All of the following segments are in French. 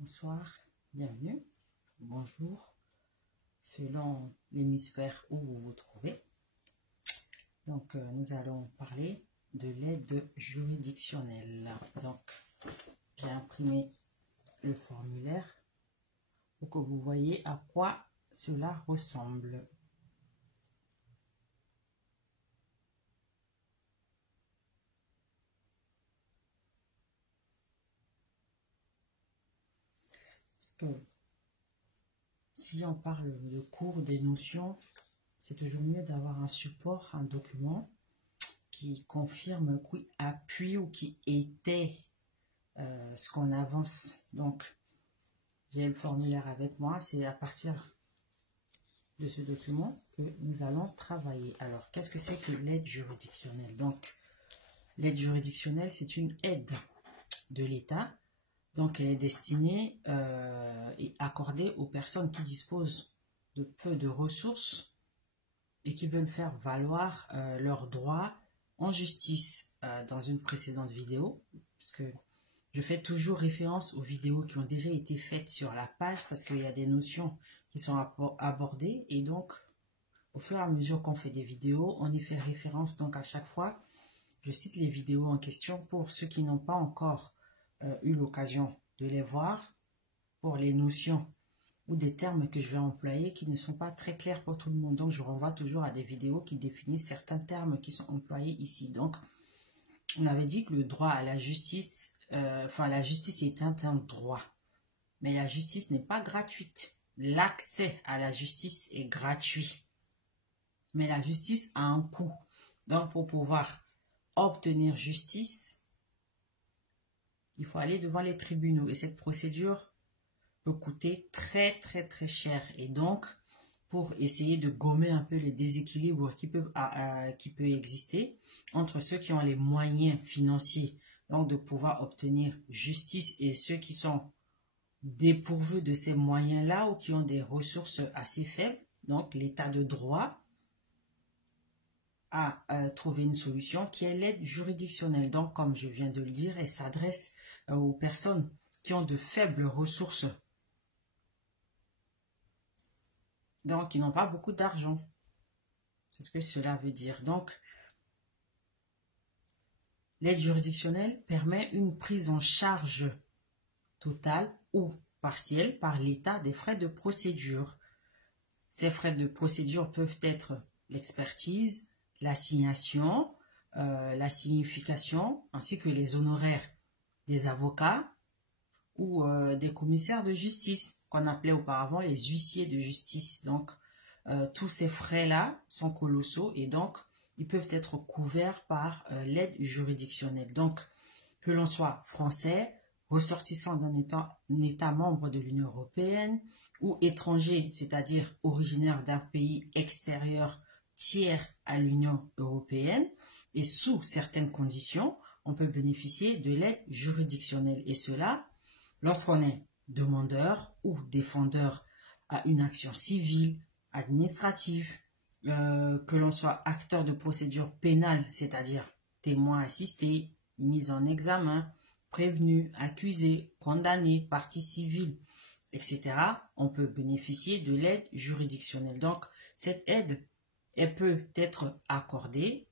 Bonsoir, bienvenue, bonjour, selon l'hémisphère où vous vous trouvez. Donc, nous allons parler de l'aide juridictionnelle. Donc, j'ai imprimé le formulaire pour que vous voyez à quoi cela ressemble. Parce que si on parle de cours, des notions, c'est toujours mieux d'avoir un support, un document qui confirme, qui appuie ou qui était ce qu'on avance. Donc, j'ai le formulaire avec moi. C'est à partir de ce document que nous allons travailler. Alors, qu'est-ce que c'est que l'aide juridictionnelle? Donc, l'aide juridictionnelle, c'est une aide de l'État. Donc, elle est destinée et accordée aux personnes qui disposent de peu de ressources et qui veulent faire valoir leurs droits en justice. Dans une précédente vidéo, parce que je fais toujours référence aux vidéos qui ont déjà été faites sur la page parce qu'il y a des notions qui sont abordées et donc au fur et à mesure qu'on fait des vidéos, on y fait référence. Donc à chaque fois, je cite les vidéos en question pour ceux qui n'ont pas encore eu l'occasion de les voir, pour les notions ou des termes que je vais employer qui ne sont pas très clairs pour tout le monde. Donc je renvoie toujours à des vidéos qui définissent certains termes qui sont employés ici. Donc on avait dit que le droit à la justice, la justice est un droit, mais la justice n'est pas gratuite. L'accès à la justice est gratuit, mais la justice a un coût. Donc pour pouvoir obtenir justice, il faut aller devant les tribunaux et cette procédure peut coûter très cher. Et donc, pour essayer de gommer un peu les déséquilibres qui peuvent exister entre ceux qui ont les moyens financiers donc de pouvoir obtenir justice et ceux qui sont dépourvus de ces moyens-là ou qui ont des ressources assez faibles, donc l'état de droit a trouvé une solution qui est l'aide juridictionnelle. Donc, comme je viens de le dire, elle s'adresse aux personnes qui ont de faibles ressources, donc ils n'ont pas beaucoup d'argent. C'est ce que cela veut dire. Donc, l'aide juridictionnelle permet une prise en charge totale ou partielle par l'État des frais de procédure. Ces frais de procédure peuvent être l'expertise, l'assignation, la signification, ainsi que les honoraires des avocats ou des commissaires de justice, qu'on appelait auparavant les huissiers de justice. Donc, tous ces frais-là sont colossaux et donc, ils peuvent être couverts par l'aide juridictionnelle. Donc, que l'on soit français, ressortissant d'un État membre de l'Union européenne ou étranger, c'est-à-dire originaire d'un pays extérieur tiers à l'Union européenne, et sous certaines conditions, on peut bénéficier de l'aide juridictionnelle. Et cela, lorsqu'on est demandeur ou défendeur à une action civile, administrative, que l'on soit acteur de procédure pénale, c'est-à-dire témoin assisté, mise en examen, prévenu, accusé, condamné, partie civile, etc., on peut bénéficier de l'aide juridictionnelle. Donc, cette aide, elle peut être accordée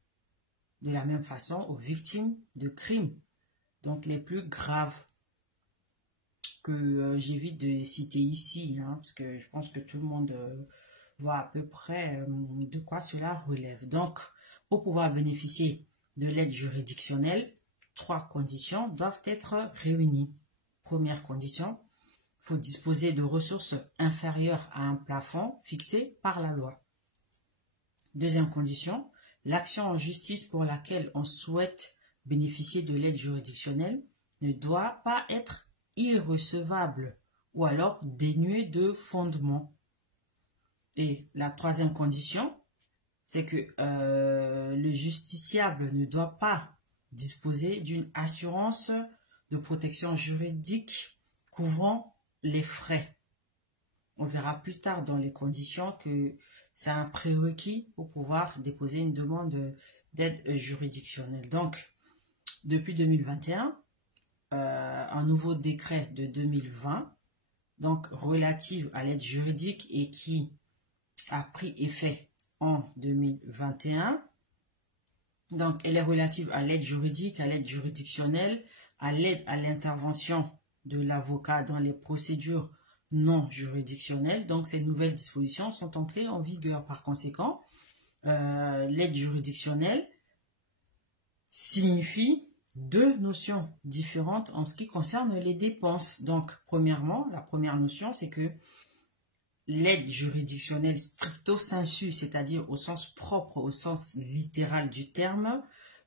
de la même façon aux victimes de crimes, donc les plus graves, que j'évite de citer ici, parce que je pense que tout le monde voit à peu près de quoi cela relève. Donc, pour pouvoir bénéficier de l'aide juridictionnelle, 3 conditions doivent être réunies. Première condition, il faut disposer de ressources inférieures à un plafond fixé par la loi. Deuxième condition, l'action en justice pour laquelle on souhaite bénéficier de l'aide juridictionnelle ne doit pas être irrecevable ou alors dénuée de fondement. Et la troisième condition, c'est que le justiciable ne doit pas disposer d'une assurance de protection juridique couvrant les frais. On verra plus tard dans les conditions que c'est un prérequis pour pouvoir déposer une demande d'aide juridictionnelle. Donc, depuis 2021, un nouveau décret de 2020 donc relative à l'aide juridique et qui a pris effet en 2021. Donc, elle est relative à l'aide juridique, à l'aide juridictionnelle, à l'aide à l'intervention de l'avocat dans les procédures non juridictionnelles. Donc, ces nouvelles dispositions sont entrées en vigueur. Par conséquent, l'aide juridictionnelle signifie deux notions différentes en ce qui concerne les dépenses. Donc, premièrement, la première notion, c'est que l'aide juridictionnelle stricto sensu, c'est-à-dire au sens propre, au sens littéral du terme,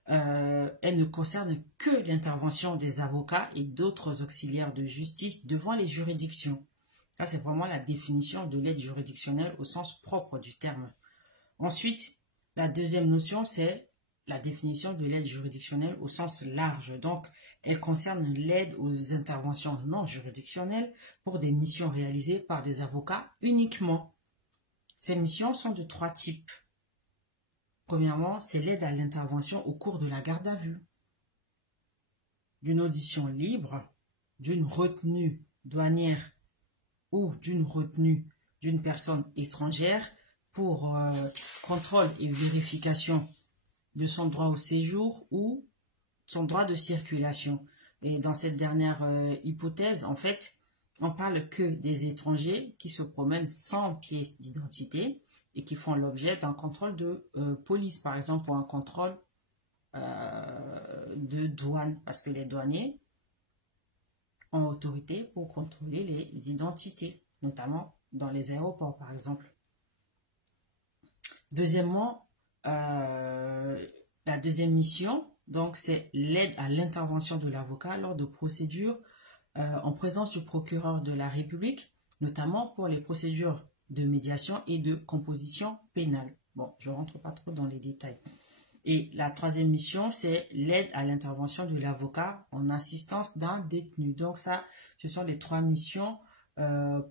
elle ne concerne que l'intervention des avocats et d'autres auxiliaires de justice devant les juridictions. Ça, c'est vraiment la définition de l'aide juridictionnelle au sens propre du terme. Ensuite, la deuxième notion, c'est la définition de l'aide juridictionnelle au sens large. Donc, elle concerne l'aide aux interventions non juridictionnelles pour des missions réalisées par des avocats uniquement. Ces missions sont de trois types. Premièrement, c'est l'aide à l'intervention au cours de la garde à vue, d'une audition libre, d'une retenue douanière ou d'une retenue d'une personne étrangère pour contrôle et vérification de son droit au séjour ou son droit de circulation. Et dans cette dernière hypothèse, en fait, on parle que des étrangers qui se promènent sans pièce d'identité et qui font l'objet d'un contrôle de police, par exemple, ou un contrôle de douane, parce que les douaniers ont autorité pour contrôler les identités, notamment dans les aéroports, par exemple. Deuxièmement, la deuxième mission, donc, c'est l'aide à l'intervention de l'avocat lors de procédures en présence du procureur de la République, notamment pour les procédures de médiation et de composition pénale. Bon, je ne rentre pas trop dans les détails. Et la troisième mission, c'est l'aide à l'intervention de l'avocat en assistance d'un détenu. Donc ça, ce sont les trois missions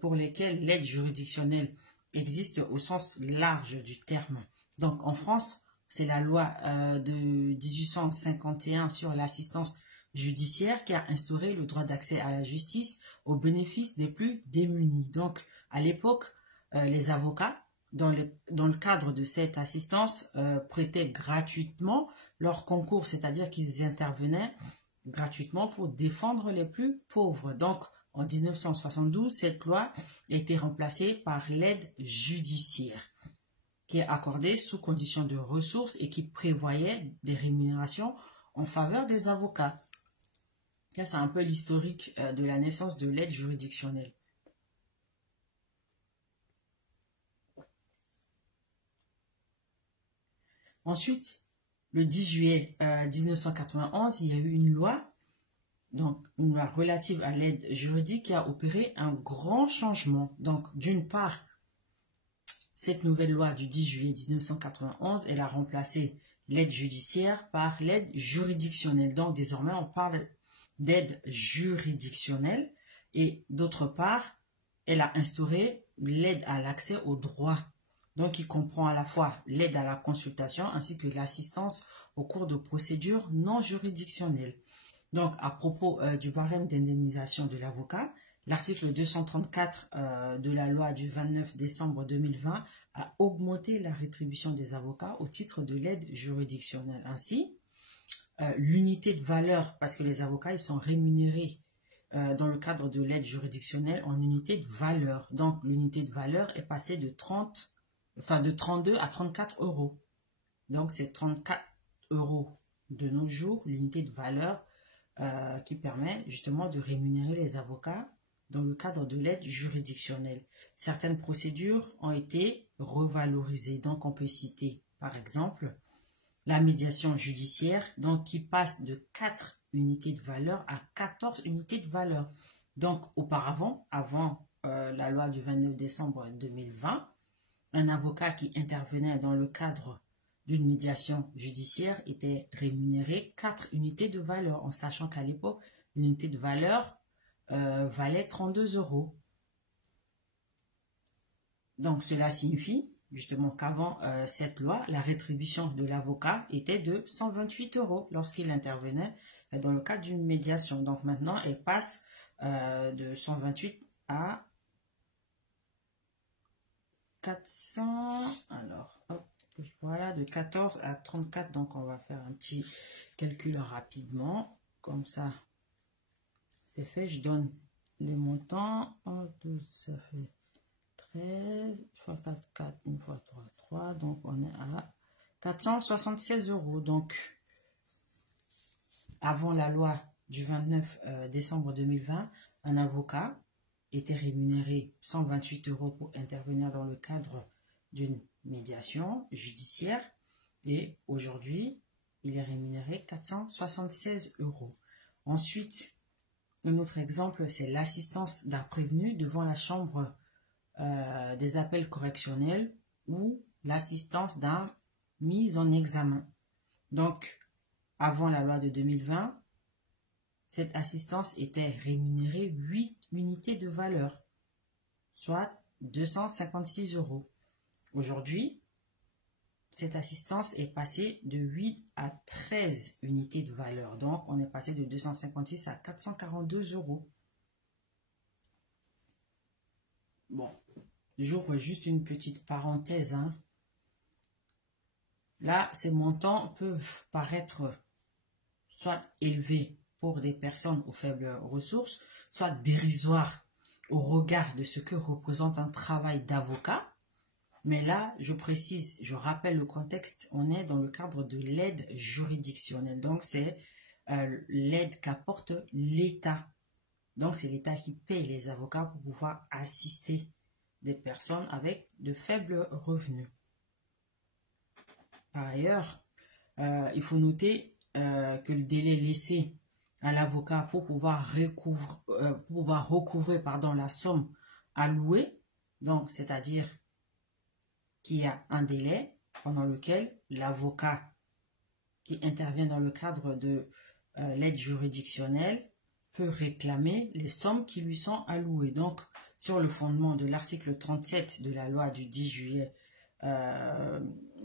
pour lesquelles l'aide juridictionnelle existe au sens large du terme. Donc en France, c'est la loi de 1851 sur l'assistance judiciaire qui a instauré le droit d'accès à la justice au bénéfice des plus démunis. Donc à l'époque, les avocats, dans le cadre de cette assistance, prêtaient gratuitement leur concours, c'est-à-dire qu'ils intervenaient gratuitement pour défendre les plus pauvres. Donc, en 1972, cette loi a été remplacée par l'aide judiciaire, qui est accordée sous condition de ressources et qui prévoyait des rémunérations en faveur des avocats. C'est un peu l'historique de la naissance de l'aide juridictionnelle. Ensuite, le 10 juillet 1991, il y a eu une loi, donc une loi relative à l'aide juridique qui a opéré un grand changement. Donc, d'une part, cette nouvelle loi du 10 juillet 1991, elle a remplacé l'aide judiciaire par l'aide juridictionnelle. Donc, désormais, on parle d'aide juridictionnelle. Et d'autre part, elle a instauré l'aide à l'accès au droit. Donc, il comprend à la fois l'aide à la consultation ainsi que l'assistance au cours de procédures non juridictionnelles. Donc, à propos du barème d'indemnisation de l'avocat, l'article 234 de la loi du 29 décembre 2020 a augmenté la rétribution des avocats au titre de l'aide juridictionnelle. Ainsi, l'unité de valeur, parce que les avocats ils sont rémunérés dans le cadre de l'aide juridictionnelle en unité de valeur. Donc, l'unité de valeur est passée de 32 à 34 euros. Donc, c'est 34 euros de nos jours, l'unité de valeur qui permet justement de rémunérer les avocats dans le cadre de l'aide juridictionnelle. Certaines procédures ont été revalorisées. Donc, on peut citer, par exemple, la médiation judiciaire, donc qui passe de 4 unités de valeur à 14 unités de valeur. Donc, auparavant, avant la loi du 29 décembre 2020, un avocat qui intervenait dans le cadre d'une médiation judiciaire était rémunéré 4 unités de valeur, en sachant qu'à l'époque, l'unité de valeur valait 32 euros. Donc, cela signifie justement qu'avant cette loi, la rétribution de l'avocat était de 128 euros lorsqu'il intervenait dans le cadre d'une médiation. Donc, maintenant, elle passe de 128 à 400, alors, hop, voilà, de 14 à 34, donc on va faire un petit calcul rapidement, comme ça, c'est fait, je donne les montants, 1, 12, ça fait 13, fois 4, 4, 1 fois 3, 3, donc on est à 476 €, donc, avant la loi du 29 décembre 2020, un avocat était rémunéré 128 € pour intervenir dans le cadre d'une médiation judiciaire et aujourd'hui, il est rémunéré 476 €. Ensuite, un autre exemple, c'est l'assistance d'un prévenu devant la chambre des appels correctionnels ou l'assistance d'un mis en examen. Donc, avant la loi de 2020, cette assistance était rémunérée 8 unités de valeur, soit 256 €. Aujourd'hui, cette assistance est passée de 8 à 13 unités de valeur. Donc, on est passé de 256 à 442 €. Bon, j'ouvre juste une petite parenthèse. Là, ces montants peuvent paraître soit élevés pour des personnes aux faibles ressources, soit dérisoires au regard de ce que représente un travail d'avocat. Mais là, je précise, je rappelle le contexte, on est dans le cadre de l'aide juridictionnelle. Donc, c'est l'aide qu'apporte l'État. Donc, c'est l'État qui paye les avocats pour pouvoir assister des personnes avec de faibles revenus. Par ailleurs, il faut noter que le délai laissé à l'avocat pour pouvoir recouvrer la somme allouée, donc c'est-à-dire qu'il y a un délai pendant lequel l'avocat qui intervient dans le cadre de l'aide juridictionnelle peut réclamer les sommes qui lui sont allouées. Donc, sur le fondement de l'article 37 de la loi du 10 juillet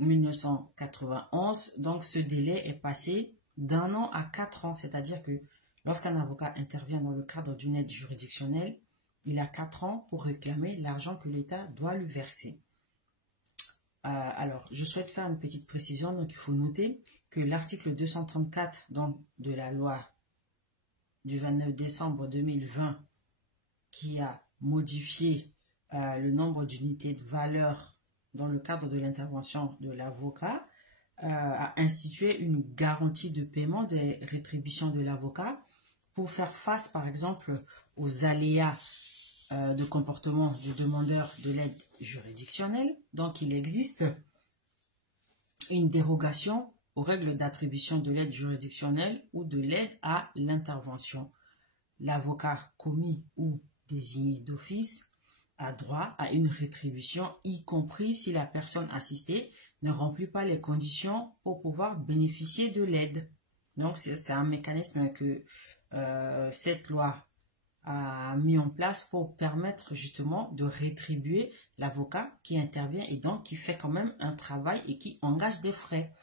1991, donc ce délai est passé d'1 an à 4 ans, c'est-à-dire que lorsqu'un avocat intervient dans le cadre d'une aide juridictionnelle, il a 4 ans pour réclamer l'argent que l'État doit lui verser. Alors, je souhaite faire une petite précision, donc il faut noter que l'article 234 donc, de la loi du 29 décembre 2020 qui a modifié le nombre d'unités de valeur dans le cadre de l'intervention de l'avocat, a institué une garantie de paiement des rétributions de l'avocat pour faire face, par exemple, aux aléas de comportement du demandeur de l'aide juridictionnelle. Donc, il existe une dérogation aux règles d'attribution de l'aide juridictionnelle ou de l'aide à l'intervention. L'avocat commis ou désigné d'office a droit à une rétribution, y compris si la personne assistée ne remplit pas les conditions pour pouvoir bénéficier de l'aide. Donc, c'est un mécanisme que cette loi a mis en place pour permettre justement de rétribuer l'avocat qui intervient et donc qui fait quand même un travail et qui engage des frais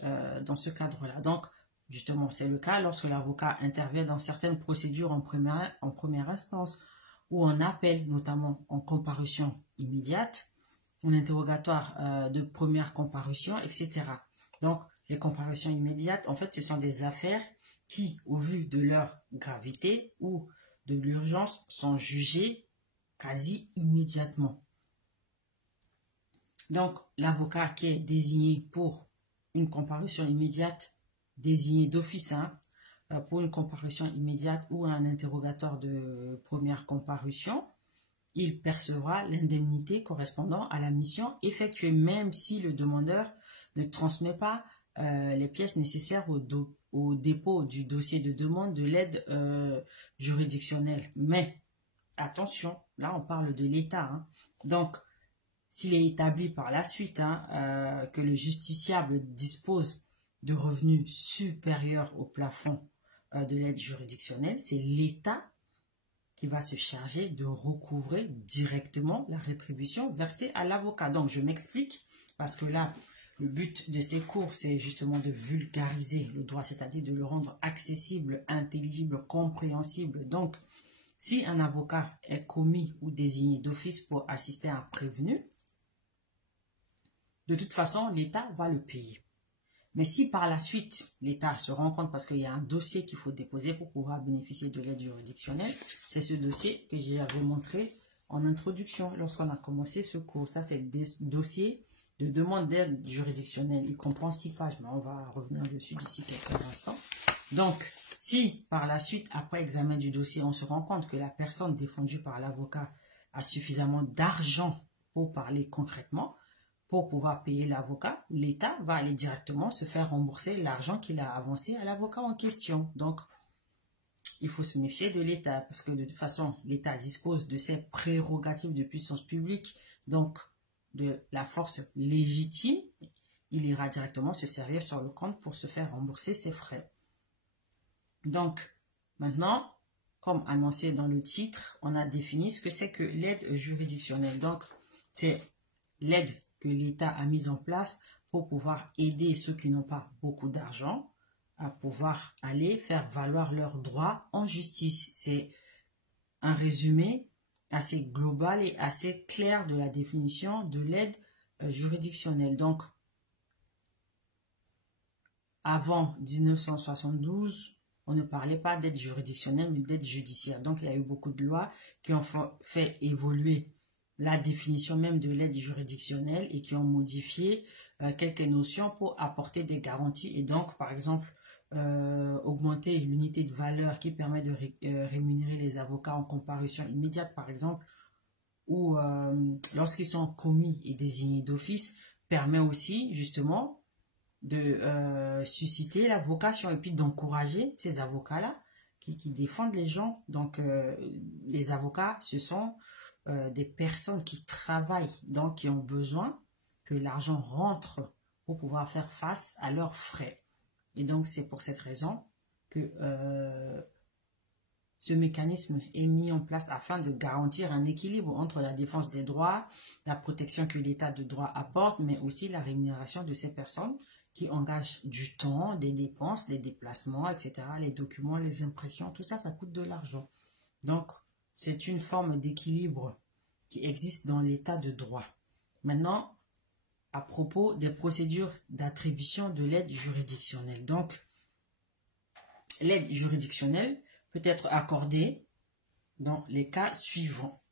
dans ce cadre-là. Donc, justement, c'est le cas lorsque l'avocat intervient dans certaines procédures en première instance ou en appel, notamment en comparution immédiate, en interrogatoire de première comparution, etc. Donc, les comparutions immédiates, en fait, ce sont des affaires qui, au vu de leur gravité ou de l'urgence, sont jugées quasi immédiatement. Donc, l'avocat qui est désigné pour une comparution immédiate, désigné d'office, pour une comparution immédiate ou un interrogatoire de première comparution, il percevra l'indemnité correspondant à la mission effectuée, même si le demandeur ne transmet pas les pièces nécessaires au dépôt du dossier de demande de l'aide juridictionnelle. Mais, attention, là on parle de l'État. Donc, s'il est établi par la suite que le justiciable dispose de revenus supérieurs au plafond de l'aide juridictionnelle, c'est l'État qui va se charger de recouvrer directement la rétribution versée à l'avocat. Donc, je m'explique, parce que là, le but de ces cours, c'est justement de vulgariser le droit, c'est-à-dire de le rendre accessible, intelligible, compréhensible. Donc, si un avocat est commis ou désigné d'office pour assister à un prévenu, de toute façon, l'État va le payer. Mais si par la suite, l'État se rend compte parce qu'il y a un dossier qu'il faut déposer pour pouvoir bénéficier de l'aide juridictionnelle, c'est ce dossier que j'avais montré en introduction lorsqu'on a commencé ce cours. Ça, c'est le dossier de demande d'aide juridictionnelle. Il comprend 6 pages, mais on va revenir dessus d'ici quelques instants. Donc, si par la suite, après examen du dossier, on se rend compte que la personne défendue par l'avocat a suffisamment d'argent pour parler concrètement, pour pouvoir payer l'avocat, l'État va aller directement se faire rembourser l'argent qu'il a avancé à l'avocat en question. Donc, il faut se méfier de l'État parce que de toute façon, l'État dispose de ses prérogatives de puissance publique, donc de la force légitime. Il ira directement se servir sur le compte pour se faire rembourser ses frais. Donc, maintenant, comme annoncé dans le titre, on a défini ce que c'est que l'aide juridictionnelle. Donc, c'est l'aide que l'État a mise en place pour pouvoir aider ceux qui n'ont pas beaucoup d'argent à pouvoir aller faire valoir leurs droits en justice. C'est un résumé assez global et assez clair de la définition de l'aide juridictionnelle. Donc, avant 1972, on ne parlait pas d'aide juridictionnelle, mais d'aide judiciaire. Donc, il y a eu beaucoup de lois qui ont fait évoluer la définition même de l'aide juridictionnelle et qui ont modifié quelques notions pour apporter des garanties et donc, par exemple, augmenter l'unité de valeur qui permet de rémunérer les avocats en comparution immédiate, par exemple, ou lorsqu'ils sont commis et désignés d'office, permet aussi, justement, de susciter la vocation et puis d'encourager ces avocats-là qui défendent les gens. Donc, les avocats, ce sont des personnes qui travaillent, donc qui ont besoin que l'argent rentre pour pouvoir faire face à leurs frais. Et donc, c'est pour cette raison que ce mécanisme est mis en place afin de garantir un équilibre entre la défense des droits, la protection que l'État de droit apporte, mais aussi la rémunération de ces personnes qui engagent du temps, des dépenses, des déplacements, etc., les documents, les impressions, tout ça, ça coûte de l'argent. Donc, c'est une forme d'équilibre qui existe dans l'État de droit. Maintenant, à propos des procédures d'attribution de l'aide juridictionnelle. Donc, l'aide juridictionnelle peut être accordée dans les cas suivants.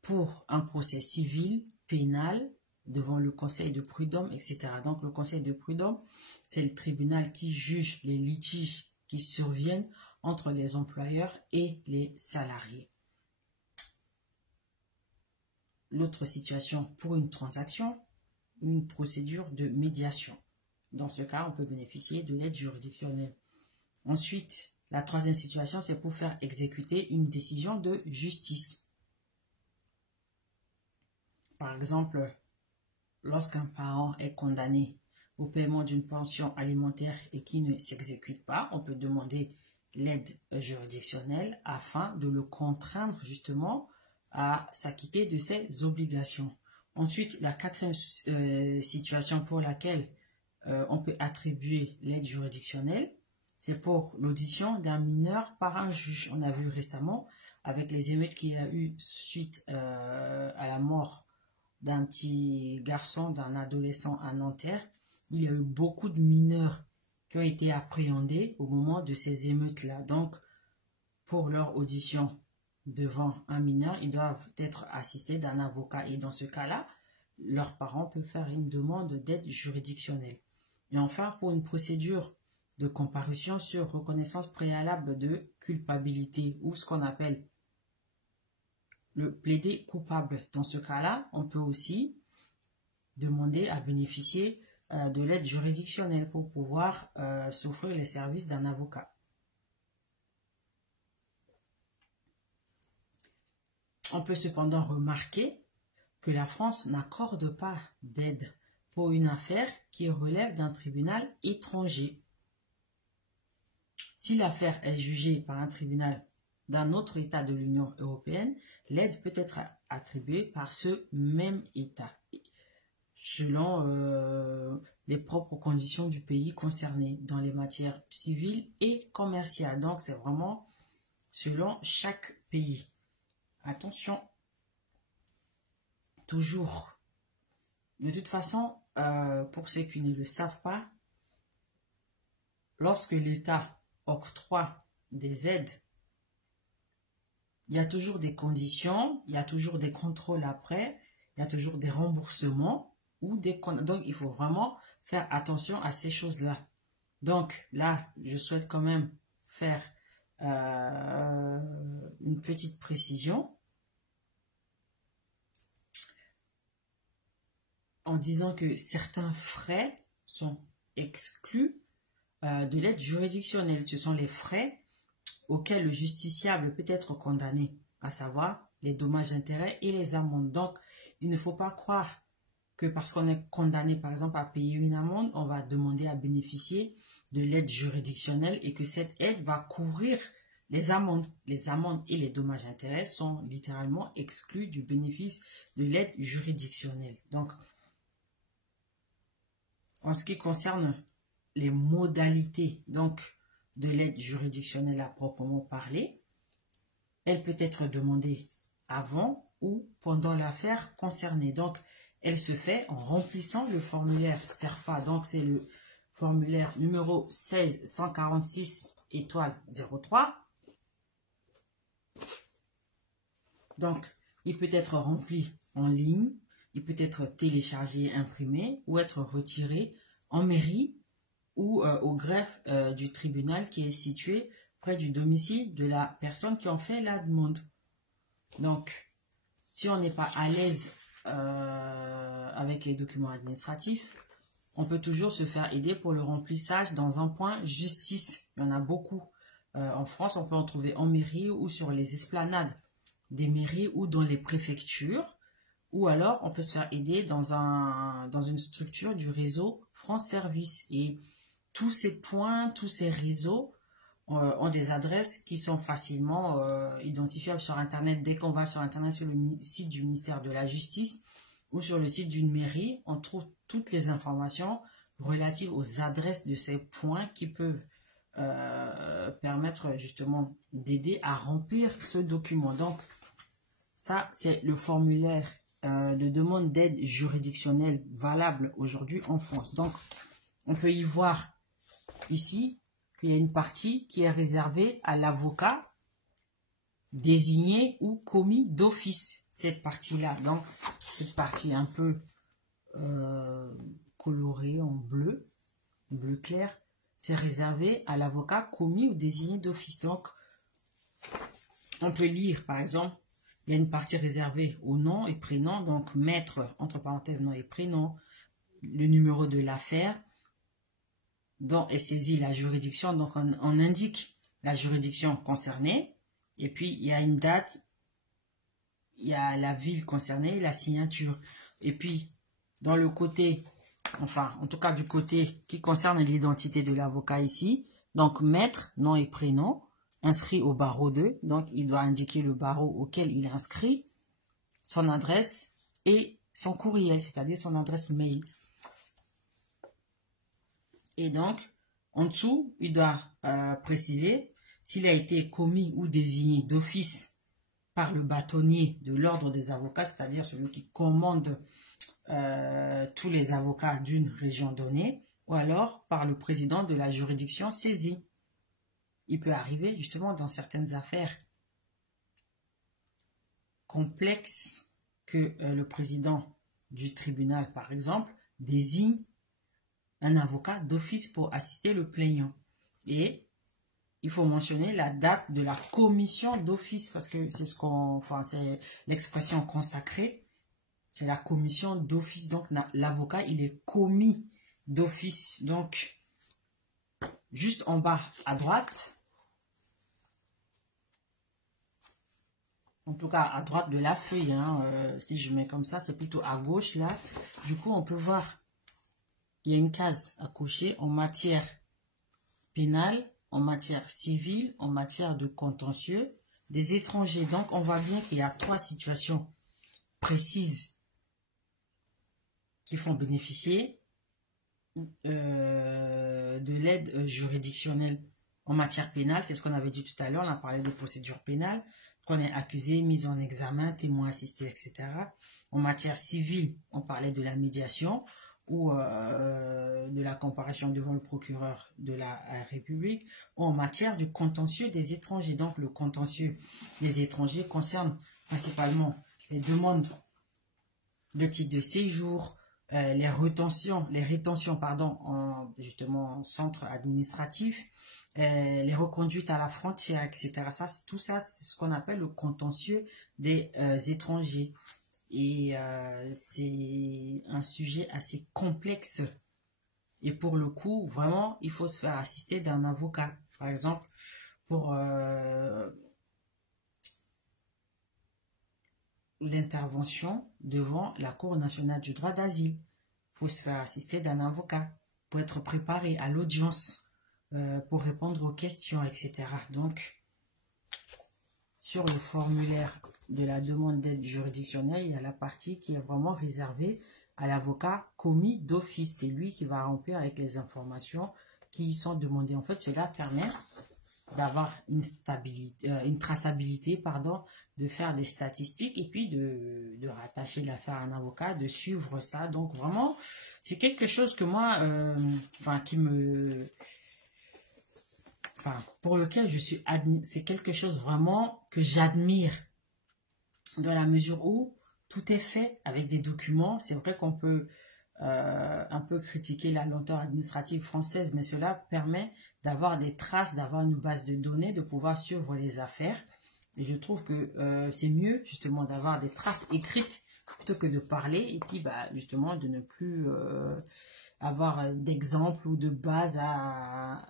Pour un procès civil, pénal, devant le conseil de prud'homme, etc. Donc, le conseil de prud'homme, c'est le tribunal qui juge les litiges qui surviennent entre les employeurs et les salariés. L'autre situation pour une transaction, une procédure de médiation. Dans ce cas, on peut bénéficier de l'aide juridictionnelle. Ensuite, la troisième situation, c'est pour faire exécuter une décision de justice. Par exemple, lorsqu'un parent est condamné au paiement d'une pension alimentaire et qui ne s'exécute pas, on peut demander l'aide juridictionnelle afin de le contraindre justement à s'acquitter de ses obligations. Ensuite, la quatrième situation pour laquelle on peut attribuer l'aide juridictionnelle, c'est pour l'audition d'un mineur par un juge. On a vu récemment, avec les émeutes qu'il y a eu suite à la mort d'un petit garçon, d'un adolescent à Nanterre, il y a eu beaucoup de mineurs qui ont été appréhendés au moment de ces émeutes-là. Donc, pour leur audition devant un mineur, ils doivent être assistés d'un avocat. Et dans ce cas-là, leurs parents peuvent faire une demande d'aide juridictionnelle. Et enfin, pour une procédure de comparution sur reconnaissance préalable de culpabilité, ou ce qu'on appelle le plaider coupable. Dans ce cas-là, on peut aussi demander à bénéficier de l'aide juridictionnelle pour pouvoir s'offrir les services d'un avocat. On peut cependant remarquer que la France n'accorde pas d'aide pour une affaire qui relève d'un tribunal étranger. Si l'affaire est jugée par un tribunal d'un autre État de l'Union européenne, l'aide peut être attribuée par ce même État, selon les propres conditions du pays concerné dans les matières civiles et commerciales. Donc, c'est vraiment selon chaque pays. Attention, toujours de toute façon, pour ceux qui ne le savent pas, lorsque l'État octroie des aides, il y a toujours des conditions, il y a toujours des contrôles après, il y a toujours des remboursements ou des... Donc, il faut vraiment faire attention à ces choses-là. Donc, là, je souhaite quand même faire une petite précision en disant que certains frais sont exclus de l'aide juridictionnelle. Ce sont les frais auxquels le justiciable peut être condamné, à savoir les dommages-intérêts et les amendes. Donc, il ne faut pas croire que parce qu'on est condamné, par exemple, à payer une amende, on va demander à bénéficier de l'aide juridictionnelle et que cette aide va couvrir les amendes. Les amendes et les dommages-intérêts sont littéralement exclus du bénéfice de l'aide juridictionnelle. Donc, en ce qui concerne les modalités donc de l'aide juridictionnelle à proprement parler, elle peut être demandée avant ou pendant l'affaire concernée. Donc, elle se fait en remplissant le formulaire CERFA. Donc, c'est le formulaire numéro 16 146 étoile 03. Donc, il peut être rempli en ligne, il peut être téléchargé, imprimé ou être retiré en mairie ou au greffe du tribunal qui est situé près du domicile de la personne qui en fait la demande. Donc, si on n'est pas à l'aise avec les documents administratifs, on peut toujours se faire aider pour le remplissage dans un point justice. Il y en a beaucoup en France. On peut en trouver en mairie ou sur les esplanades des mairies ou dans les préfectures. Ou alors, on peut se faire aider dans une structure du réseau France Service. Et tous ces points, tous ces réseaux ont des adresses qui sont facilement identifiables sur Internet. Dès qu'on va sur Internet, sur le site du ministère de la Justice ou sur le site d'une mairie, on trouve toutes les informations relatives aux adresses de ces points qui peuvent permettre justement d'aider à remplir ce document. Donc, ça, c'est le formulaire de demande d'aide juridictionnelle valable aujourd'hui en France. Donc, on peut y voir ici qu'il y a une partie qui est réservée à l'avocat désigné ou commis d'office. Cette partie-là, donc, cette partie un peu colorée en bleu, bleu clair, c'est réservé à l'avocat commis ou désigné d'office. Donc, on peut lire, par exemple, il y a une partie réservée au nom et prénom, donc maître, entre parenthèses, nom et prénom, le numéro de l'affaire, dont est saisie la juridiction. Donc, on indique la juridiction concernée. Et puis, il y a une date, il y a la ville concernée, la signature. Et puis, dans le côté, enfin, en tout cas du côté qui concerne l'identité de l'avocat ici, donc maître, nom et prénom, inscrit au barreau 2, donc il doit indiquer le barreau auquel il est inscrit, son adresse et son courriel, c'est-à-dire son adresse mail. Et donc, en dessous, il doit préciser s'il a été commis ou désigné d'office par le bâtonnier de l'ordre des avocats, c'est-à-dire celui qui commande tous les avocats d'une région donnée, ou alors par le président de la juridiction saisie. Il peut arriver justement dans certaines affaires complexes que le président du tribunal, par exemple, désigne un avocat d'office pour assister le plaignant. Et il faut mentionner la date de la commission d'office parce que c'est c'est l'expression consacrée. C'est la commission d'office. Donc, l'avocat, il est commis d'office. Donc, juste en bas à droite, en tout cas à droite de la feuille, hein, si je mets comme ça, c'est plutôt à gauche là. Du coup, on peut voir, il y a une case à cocher en matière pénale, en matière civile, en matière de contentieux des étrangers. Donc, on voit bien qu'il y a 3 situations précises qui font bénéficier de l'aide juridictionnelle en matière pénale. C'est ce qu'on avait dit tout à l'heure, on a parlé de procédure pénale, qu'on est accusé, mis en examen, témoin assisté, etc. En matière civile, on parlait de la médiation ou de la comparution devant le procureur de la République, ou en matière du contentieux des étrangers. Donc le contentieux des étrangers concerne principalement les demandes de titre de séjour, les rétentions pardon, justement en centre administratif, les reconduites à la frontière, etc. Tout ça, c'est ce qu'on appelle le contentieux des étrangers. Et c'est un sujet assez complexe. Et pour le coup, vraiment, il faut se faire assister d'un avocat. Par exemple, pour l'intervention devant la Cour nationale du droit d'asile, il faut se faire assister d'un avocat pour être préparé à l'audience, pour répondre aux questions, etc. Donc, sur le formulaire de la demande d'aide juridictionnelle, il y a la partie qui est vraiment réservée à l'avocat commis d'office. C'est lui qui va remplir avec les informations qui y sont demandées. En fait, cela permet d'avoir une traçabilité, pardon, de faire des statistiques et puis de rattacher l'affaire à un avocat, de suivre ça. Donc vraiment, c'est quelque chose que moi, pour lequel c'est quelque chose vraiment que j'admire, dans la mesure où tout est fait avec des documents. C'est vrai qu'on peut un peu critiquer la lenteur administrative française, mais cela permet d'avoir des traces, d'avoir une base de données, de pouvoir suivre les affaires. Et je trouve que c'est mieux justement d'avoir des traces écrites plutôt que de parler, et puis justement de ne plus avoir d'exemples ou de base à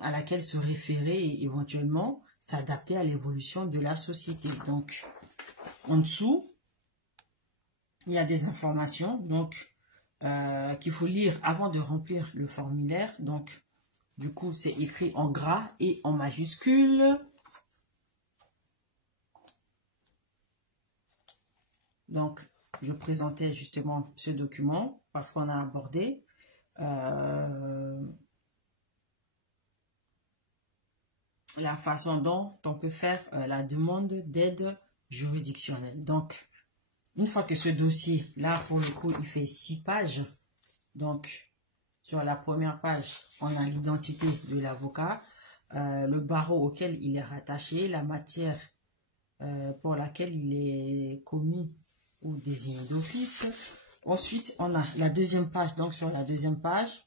laquelle se référer et éventuellement s'adapter à l'évolution de la société. Donc, en dessous, il y a des informations donc qu'il faut lire avant de remplir le formulaire. Donc, du coup, c'est écrit en gras et en majuscule. Donc, je présentais justement ce document parce qu'on a abordé la façon dont on peut faire la demande d'aide juridictionnelle. Donc, une fois que ce dossier, là, pour le coup, il fait 6 pages. Donc, sur la première page, on a l'identité de l'avocat, le barreau auquel il est rattaché, la matière pour laquelle il est commis ou désigné d'office. Ensuite, on a la deuxième page. Donc, sur la deuxième page,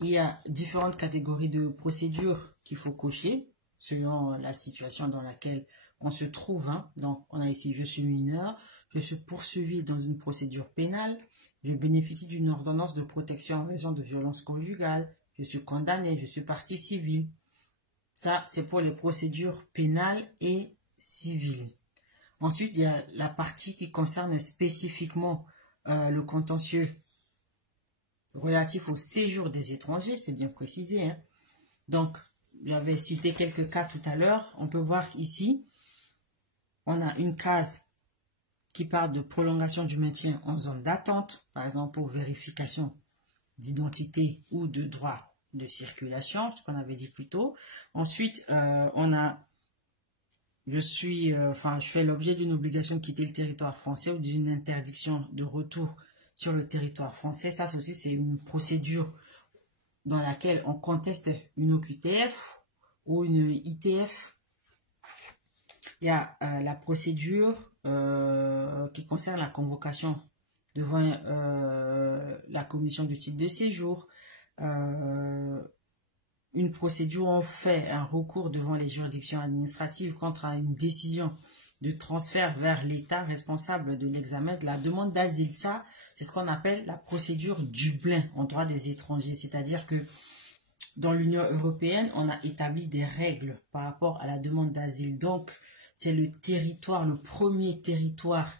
il y a différentes catégories de procédures qu'il faut cocher selon la situation dans laquelle on se trouve. Donc, on a ici, je suis mineur, je suis poursuivi dans une procédure pénale, je bénéficie d'une ordonnance de protection en raison de violences conjugales, je suis condamné, je suis partie civile. Ça, c'est pour les procédures pénales et civiles. Ensuite, il y a la partie qui concerne spécifiquement le contentieux relatif au séjour des étrangers, c'est bien précisé. Donc, j'avais cité quelques cas tout à l'heure. On peut voir ici, on a une case qui parle de prolongation du maintien en zone d'attente, par exemple pour vérification d'identité ou de droit de circulation, ce qu'on avait dit plus tôt. Ensuite, on a, je fais l'objet d'une obligation de quitter le territoire français ou d'une interdiction de retour sur le territoire français. Ça aussi, c'est une procédure dans laquelle on conteste une OQTF ou une ITF. Il y a la procédure qui concerne la convocation devant la commission du titre de séjour. Une procédure, on fait un recours devant les juridictions administratives contre une décision de transfert vers l'État responsable de l'examen de la demande d'asile. Ça, c'est ce qu'on appelle la procédure Dublin en droit des étrangers. C'est-à-dire que dans l'Union européenne, on a établi des règles par rapport à la demande d'asile. Donc, c'est le territoire, le premier territoire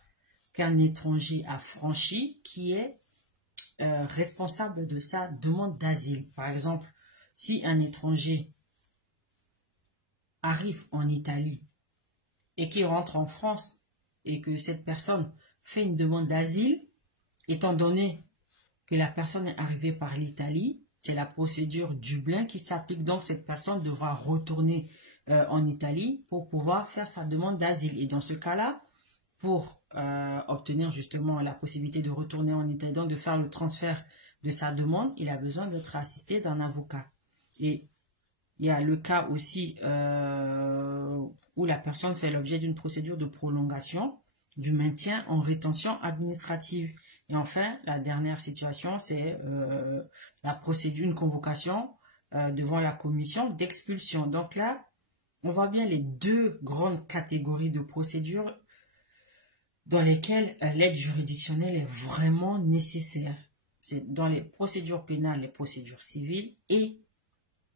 qu'un étranger a franchi qui est responsable de sa demande d'asile. Par exemple, si un étranger arrive en Italie et qui rentre en France et que cette personne fait une demande d'asile, étant donné que la personne est arrivée par l'Italie, c'est la procédure Dublin qui s'applique. Donc, cette personne devra retourner en Italie pour pouvoir faire sa demande d'asile. Et dans ce cas-là, pour obtenir justement la possibilité de retourner en Italie, donc de faire le transfert de sa demande, il a besoin d'être assisté d'un avocat. Et il y a le cas aussi où la personne fait l'objet d'une procédure de prolongation du maintien en rétention administrative. Et enfin, la dernière situation, c'est la procédure, une convocation devant la commission d'expulsion. Donc là, on voit bien les deux grandes catégories de procédures dans lesquelles l'aide juridictionnelle est vraiment nécessaire. C'est dans les procédures pénales, les procédures civiles et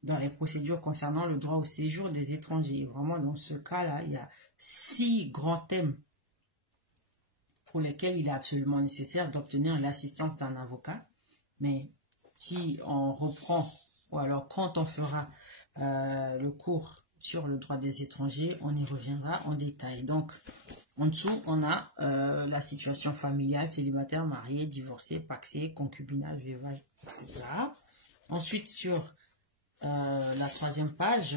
dans les procédures concernant le droit au séjour des étrangers. Et vraiment, dans ce cas-là, il y a 6 grands thèmes pour lesquels il est absolument nécessaire d'obtenir l'assistance d'un avocat. Mais si on reprend, ou alors quand on fera le cours sur le droit des étrangers, on y reviendra en détail. Donc, en dessous, on a la situation familiale, célibataire, marié, divorcé, pacsé, concubinage, veuvage, etc. Ensuite, sur la 3e page,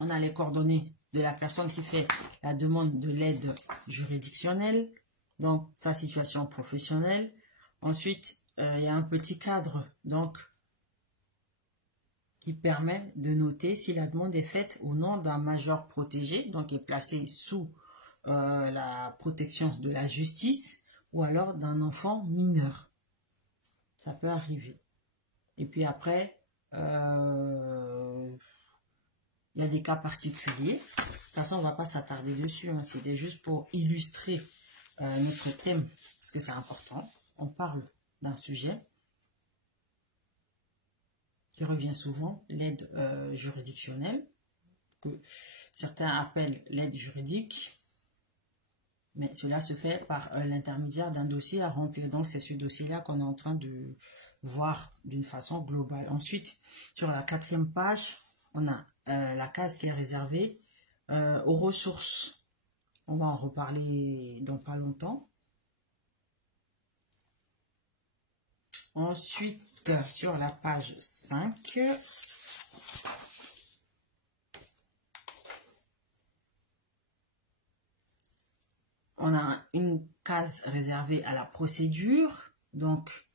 on a les coordonnées de la personne qui fait la demande de l'aide juridictionnelle, donc sa situation professionnelle. Ensuite, il y a un petit cadre donc qui permet de noter si la demande est faite au nom d'un majeur protégé, donc est placé sous la protection de la justice, ou alors d'un enfant mineur. Ça peut arriver. Et puis après, il y a des cas particuliers. De toute façon, on ne va pas s'attarder dessus. Hein. C'était juste pour illustrer notre thème, parce que c'est important. On parle d'un sujet qui revient souvent, l'aide juridictionnelle, que certains appellent l'aide juridique, mais cela se fait par l'intermédiaire d'un dossier à remplir. Donc, c'est ce dossier-là qu'on est en train de voir d'une façon globale. Ensuite, sur la 4e page, on a la case qui est réservée aux ressources. On va en reparler dans pas longtemps. Ensuite, sur la page 5, on a une case réservée à la procédure. Donc,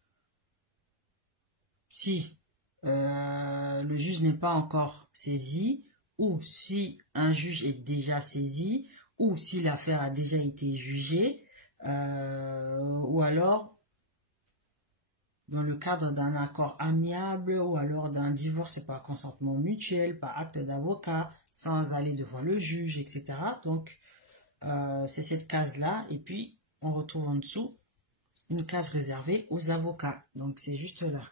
si le juge n'est pas encore saisi, ou si un juge est déjà saisi, ou si l'affaire a déjà été jugée, ou alors dans le cadre d'un accord amiable, ou alors d'un divorce par consentement mutuel, par acte d'avocat, sans aller devant le juge, etc. Donc, c'est cette case-là. Et puis, on retrouve en dessous une case réservée aux avocats. Donc, c'est juste là.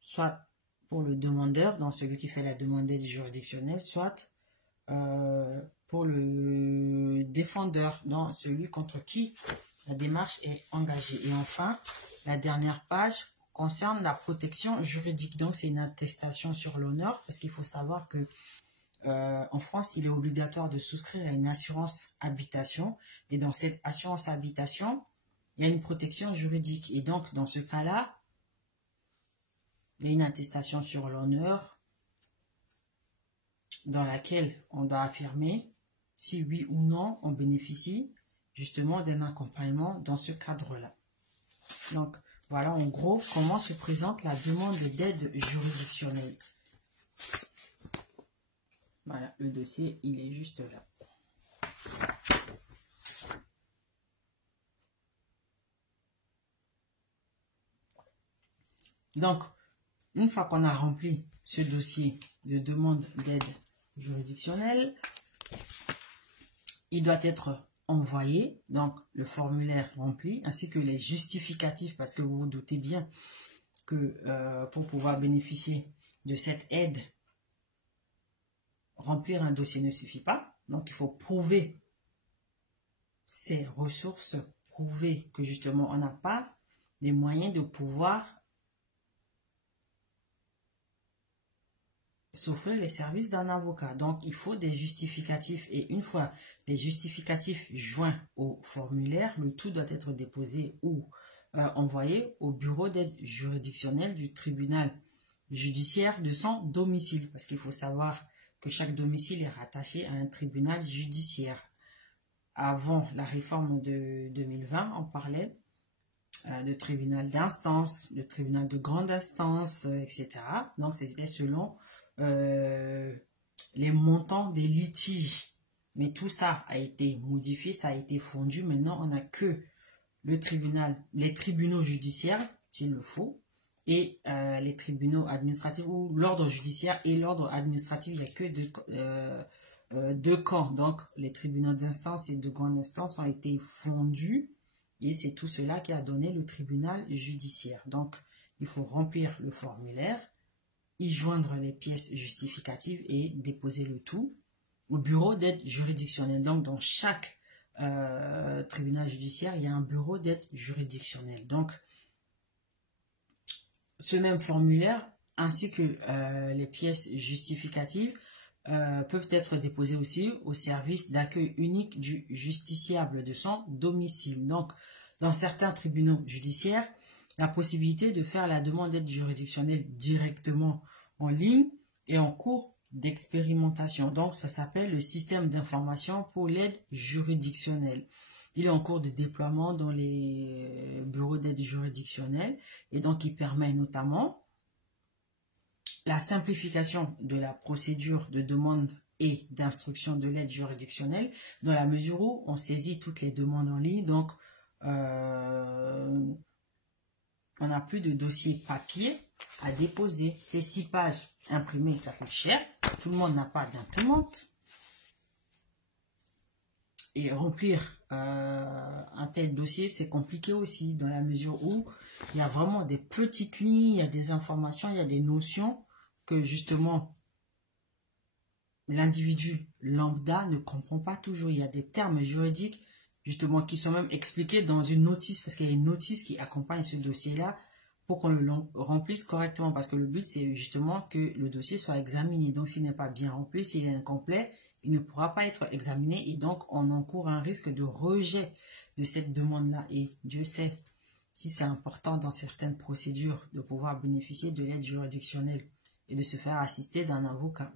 Soit pour le demandeur, donc celui qui fait la demande d'aide juridictionnelle, soit pour le défendeur, donc celui contre qui la démarche est engagée. Et enfin, la dernière page concerne la protection juridique. Donc, c'est une attestation sur l'honneur, parce qu'il faut savoir que en France, il est obligatoire de souscrire à une assurance habitation. Et dans cette assurance habitation, il y a une protection juridique. Et donc, dans ce cas-là, il y a une attestation sur l'honneur dans laquelle on doit affirmer si oui ou non on bénéficie justement d'un accompagnement dans ce cadre-là. Donc, voilà en gros comment se présente la demande d'aide juridictionnelle. Voilà, le dossier, il est juste là. Donc, une fois qu'on a rempli ce dossier de demande d'aide juridictionnelle, il doit être envoyé, donc le formulaire rempli, ainsi que les justificatifs, parce que vous vous doutez bien que pour pouvoir bénéficier de cette aide, remplir un dossier ne suffit pas. Donc, il faut prouver ces ressources, prouver que justement, on n'a pas les moyens de pouvoir s'offrir les services d'un avocat. Donc, il faut des justificatifs. Et une fois les justificatifs joints au formulaire, le tout doit être déposé ou envoyé au bureau d'aide juridictionnelle du tribunal judiciaire de son domicile. Parce qu'il faut savoir que chaque domicile est rattaché à un tribunal judiciaire. Avant la réforme de 2020, on parlait de tribunal d'instance, de tribunal de grande instance, etc. Donc, c'était selon les montants des litiges. Mais tout ça a été modifié, ça a été fondu. Maintenant, on n'a que le tribunal, les tribunaux judiciaires, s'il le faut, et les tribunaux administratifs ou l'ordre judiciaire et l'ordre administratif. Il n'y a que deux camps. Donc, les tribunaux d'instance et de grande instance ont été fondus et c'est tout cela qui a donné le tribunal judiciaire. Donc, il faut remplir le formulaire, y joindre les pièces justificatives et déposer le tout au bureau d'aide juridictionnelle. Donc, dans chaque tribunal judiciaire, il y a un bureau d'aide juridictionnelle. Donc, ce même formulaire ainsi que les pièces justificatives peuvent être déposées aussi au service d'accueil unique du justiciable de son domicile. Donc, dans certains tribunaux judiciaires, la possibilité de faire la demande d'aide juridictionnelle directement en ligne est en cours d'expérimentation. Donc, ça s'appelle le système d'information pour l'aide juridictionnelle. Il est en cours de déploiement dans les bureaux d'aide juridictionnelle et donc il permet notamment la simplification de la procédure de demande et d'instruction de l'aide juridictionnelle dans la mesure où on saisit toutes les demandes en ligne. Donc, on n'a plus de dossier papier à déposer. Ces 6 pages imprimées, ça coûte cher. Tout le monde n'a pas d'imprimante. Et remplir un tel dossier, c'est compliqué aussi, dans la mesure où il y a vraiment des petites lignes, il y a des informations, il y a des notions que justement l'individu lambda ne comprend pas toujours. Il y a des termes juridiques justement qui sont même expliqués dans une notice, parce qu'il y a une notice qui accompagne ce dossier-là pour qu'on le remplisse correctement, parce que le but c'est justement que le dossier soit examiné. Donc s'il n'est pas bien rempli, s'il est incomplet, il ne pourra pas être examiné et donc on encourt un risque de rejet de cette demande-là. Et Dieu sait si c'est important dans certaines procédures de pouvoir bénéficier de l'aide juridictionnelle et de se faire assister d'un avocat.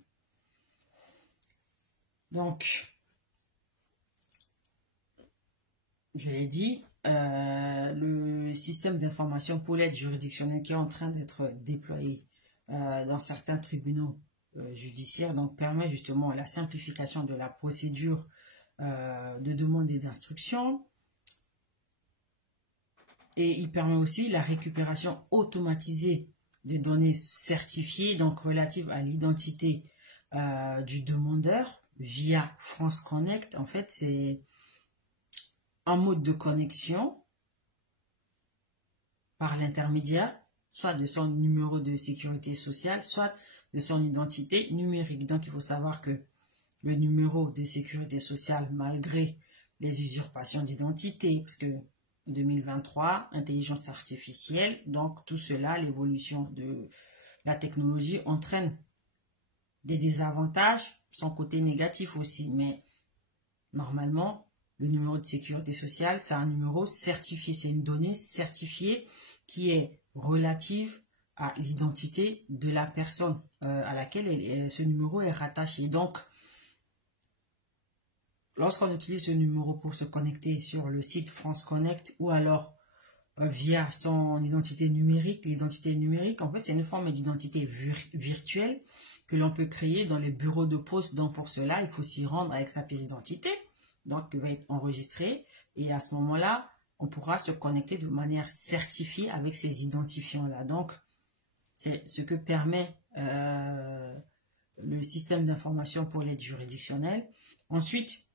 Donc, je l'ai dit, le système d'information pour l'aide juridictionnelle qui est en train d'être déployé dans certains tribunaux judiciaire, donc permet justement la simplification de la procédure de demande et d'instruction, et il permet aussi la récupération automatisée de données certifiées, donc relatives à l'identité du demandeur via France Connect. En fait, c'est un mode de connexion par l'intermédiaire soit de son numéro de sécurité sociale, soit de son identité numérique. Donc, il faut savoir que le numéro de sécurité sociale, malgré les usurpations d'identité, parce que 2023, intelligence artificielle, donc tout cela, l'évolution de la technologie entraîne des désavantages, son côté négatif aussi. Mais normalement, le numéro de sécurité sociale, c'est un numéro certifié, c'est une donnée certifiée qui est relative à l'identité de la personne à laquelle ce numéro est rattaché. Donc, lorsqu'on utilise ce numéro pour se connecter sur le site France Connect ou alors via son identité numérique, l'identité numérique, en fait, c'est une forme d'identité virtuelle que l'on peut créer dans les bureaux de poste. Donc, pour cela, il faut s'y rendre avec sa pièce d'identité. Donc, il va être enregistré et à ce moment-là, on pourra se connecter de manière certifiée avec ces identifiants-là. Donc, c'est ce que permet le système d'information pour l'aide juridictionnelle. Ensuite,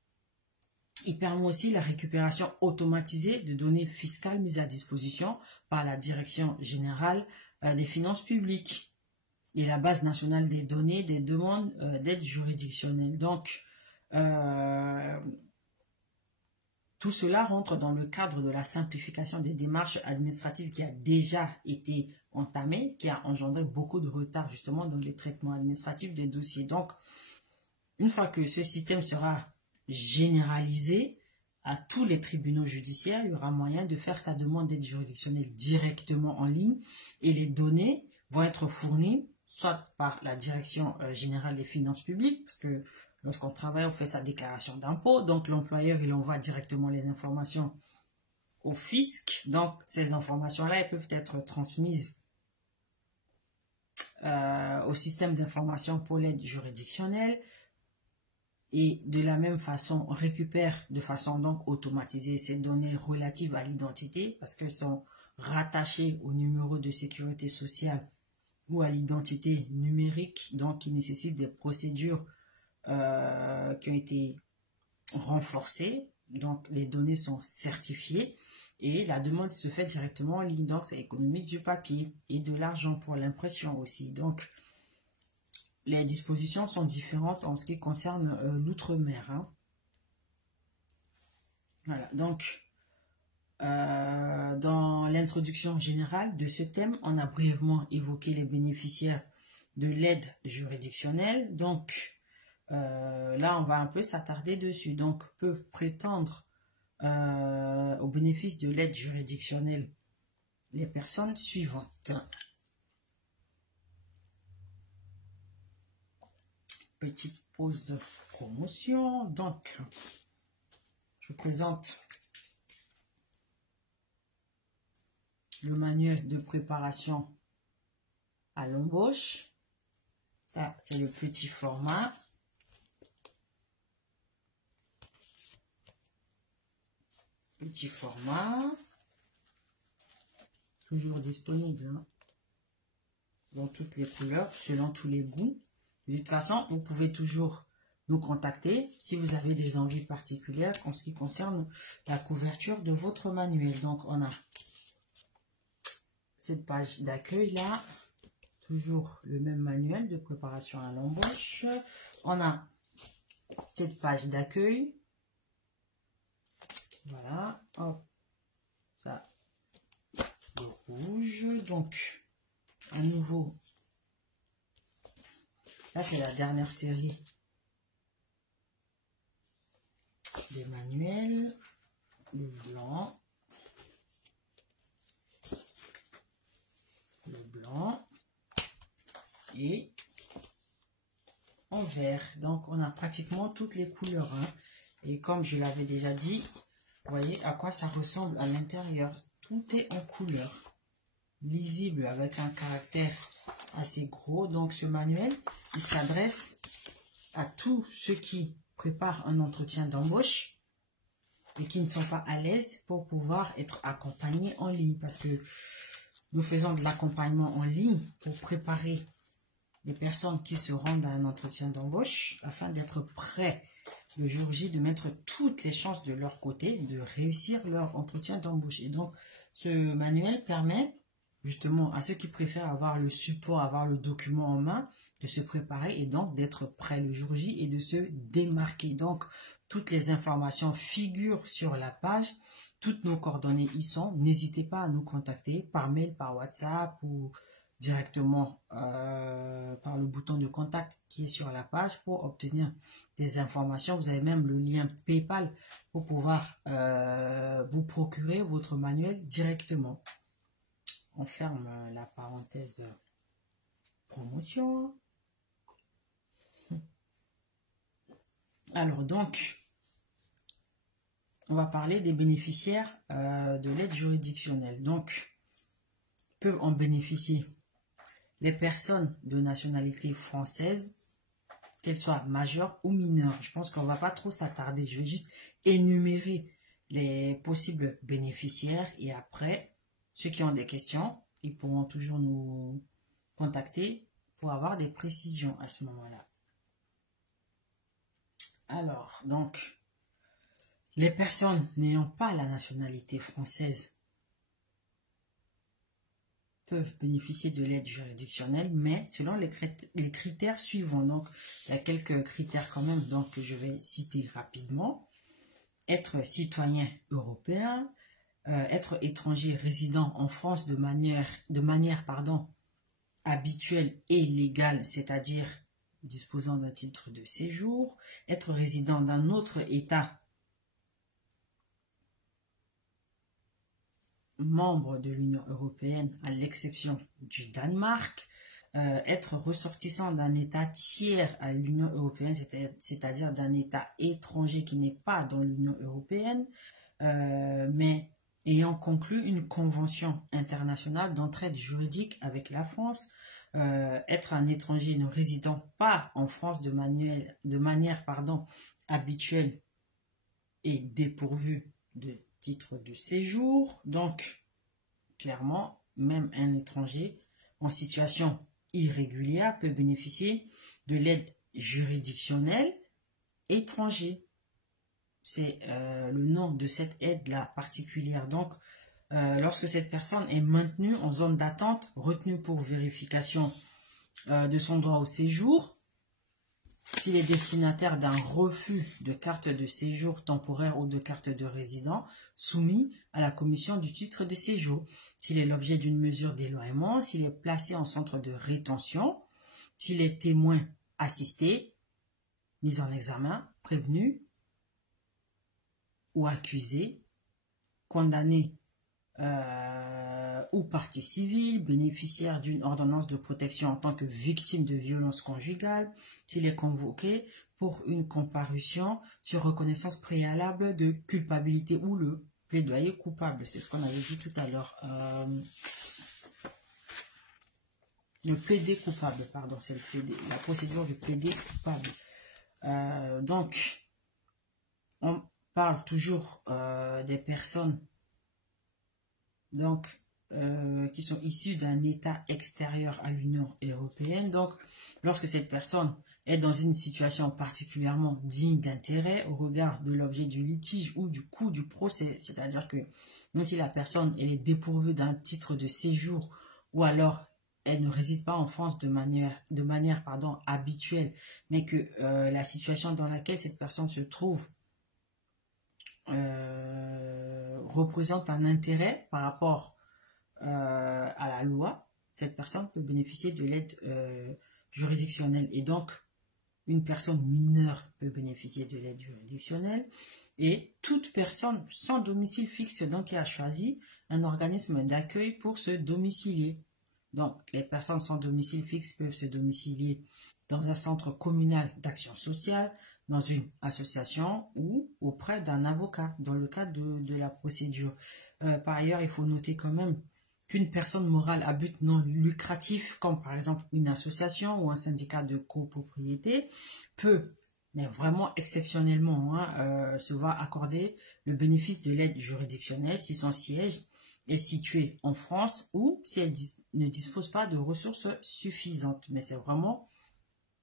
il permet aussi la récupération automatisée de données fiscales mises à disposition par la Direction générale des finances publiques et la base nationale des données des demandes d'aide juridictionnelle. Donc, tout cela rentre dans le cadre de la simplification des démarches administratives qui a déjà été entamée, qui a engendré beaucoup de retard justement dans les traitements administratifs des dossiers. Donc, une fois que ce système sera généralisé à tous les tribunaux judiciaires, il y aura moyen de faire sa demande d'aide juridictionnelle directement en ligne et les données vont être fournies soit par la Direction générale des finances publiques, parce que lorsqu'on travaille, on fait sa déclaration d'impôt, donc l'employeur, il envoie directement les informations au fisc. Donc, ces informations-là, elles peuvent être transmises au système d'information pour l'aide juridictionnelle. Et de la même façon, on récupère de façon donc automatisée ces données relatives à l'identité parce qu'elles sont rattachées au numéro de sécurité sociale ou à l'identité numérique, donc qui nécessitent des procédures qui ont été renforcées. Donc, les données sont certifiées et la demande se fait directement en ligne. Donc, ça économise du papier et de l'argent pour l'impression aussi. Donc, les dispositions sont différentes en ce qui concerne l'outre-mer. Hein. Voilà, donc, dans l'introduction générale de ce thème, on a brièvement évoqué les bénéficiaires de l'aide juridictionnelle. Donc, là, on va un peu s'attarder dessus. Donc, peuvent prétendre au bénéfice de l'aide juridictionnelle les personnes suivantes. Petite pause promotion. Donc, je vous présente le manuel de préparation à l'embauche. Ça, c'est le petit format. Petit format. Toujours disponible hein, dans toutes les couleurs, selon tous les goûts. De toute façon, vous pouvez toujours nous contacter si vous avez des envies particulières en ce qui concerne la couverture de votre manuel. Donc, on a cette page d'accueil là, toujours le même manuel de préparation à l'embauche. On a cette page d'accueil. Voilà, hop, ça, le rouge. Donc, à nouveau, là c'est la dernière série des manuels, le blanc, et en vert. Donc on a pratiquement toutes les couleurs hein. Et comme je l'avais déjà dit, vous voyez à quoi ça ressemble à l'intérieur. Tout est en couleur, lisible avec un caractère assez gros. Donc ce manuel, il s'adresse à tous ceux qui préparent un entretien d'embauche et qui ne sont pas à l'aise pour pouvoir être accompagnés en ligne. Parce que nous faisons de l'accompagnement en ligne pour préparer les personnes qui se rendent à un entretien d'embauche afin d'être prêts le jour J, de mettre toutes les chances de leur côté, de réussir leur entretien d'embauche. Et donc, ce manuel permet justement à ceux qui préfèrent avoir le support, avoir le document en main, de se préparer et donc d'être prêts le jour J et de se démarquer. Donc, toutes les informations figurent sur la page. Toutes nos coordonnées y sont. N'hésitez pas à nous contacter par mail, par WhatsApp ou directement par le bouton de contact qui est sur la page pour obtenir des informations. Vous avez même le lien PayPal pour pouvoir vous procurer votre manuel directement. On ferme la parenthèse promotion. Alors donc, on va parler des bénéficiaires de l'aide juridictionnelle. Donc, peuvent en bénéficier les personnes de nationalité française, qu'elles soient majeures ou mineures. Je pense qu'on ne va pas trop s'attarder. Je vais juste énumérer les possibles bénéficiaires et après, ceux qui ont des questions, ils pourront toujours nous contacter pour avoir des précisions à ce moment-là. Alors, donc, les personnes n'ayant pas la nationalité française peuvent bénéficier de l'aide juridictionnelle, mais selon les critères suivants. Donc, il y a quelques critères quand même donc, que je vais citer rapidement. Être citoyen européen, être étranger résident en France de manière habituelle et légale, c'est-à-dire disposant d'un titre de séjour, être résident d'un autre État membre de l'Union européenne à l'exception du Danemark, être ressortissant d'un État tiers à l'Union européenne, c'est-à-dire d'un État étranger qui n'est pas dans l'Union européenne, mais ayant conclu une convention internationale d'entraide juridique avec la France, être un étranger ne résidant pas en France de manière habituelle et dépourvu de titre de séjour. Donc, clairement, même un étranger en situation irrégulière peut bénéficier de l'aide juridictionnelle étrangère. C'est le nom de cette aide-là particulière. Donc, lorsque cette personne est maintenue en zone d'attente, retenue pour vérification de son droit au séjour, s'il est destinataire d'un refus de carte de séjour temporaire ou de carte de résident, soumis à la commission du titre de séjour, s'il est l'objet d'une mesure d'éloignement, s'il est placé en centre de rétention, s'il est témoin assisté, mis en examen, prévenu ou accusé, condamné ou partie civile, bénéficiaire d'une ordonnance de protection en tant que victime de violence conjugale, s'il est convoqué pour une comparution sur reconnaissance préalable de culpabilité ou le plaidoyer coupable. C'est ce qu'on avait dit tout à l'heure. Le plaider coupable, pardon, c'est la procédure du plaider coupable. Donc, on parle toujours des personnes qui sont issus d'un État extérieur à l'Union européenne. Donc, lorsque cette personne est dans une situation particulièrement digne d'intérêt au regard de l'objet du litige ou du coût du procès, c'est-à-dire que même si la personne elle est dépourvue d'un titre de séjour ou alors elle ne réside pas en France de manière habituelle, mais que la situation dans laquelle cette personne se trouve représente un intérêt par rapport à la loi, cette personne peut bénéficier de l'aide juridictionnelle. Et donc, une personne mineure peut bénéficier de l'aide juridictionnelle. Et toute personne sans domicile fixe donc qui a choisi un organisme d'accueil pour se domicilier. Donc, les personnes sans domicile fixe peuvent se domicilier dans un centre communal d'action sociale, dans une association ou auprès d'un avocat dans le cadre de la procédure. Par ailleurs, il faut noter quand même qu'une personne morale à but non lucratif, comme par exemple une association ou un syndicat de copropriété, peut, mais vraiment exceptionnellement, se voir accorder le bénéfice de l'aide juridictionnelle si son siège est situé en France ou si elle ne dispose pas de ressources suffisantes. Mais c'est vraiment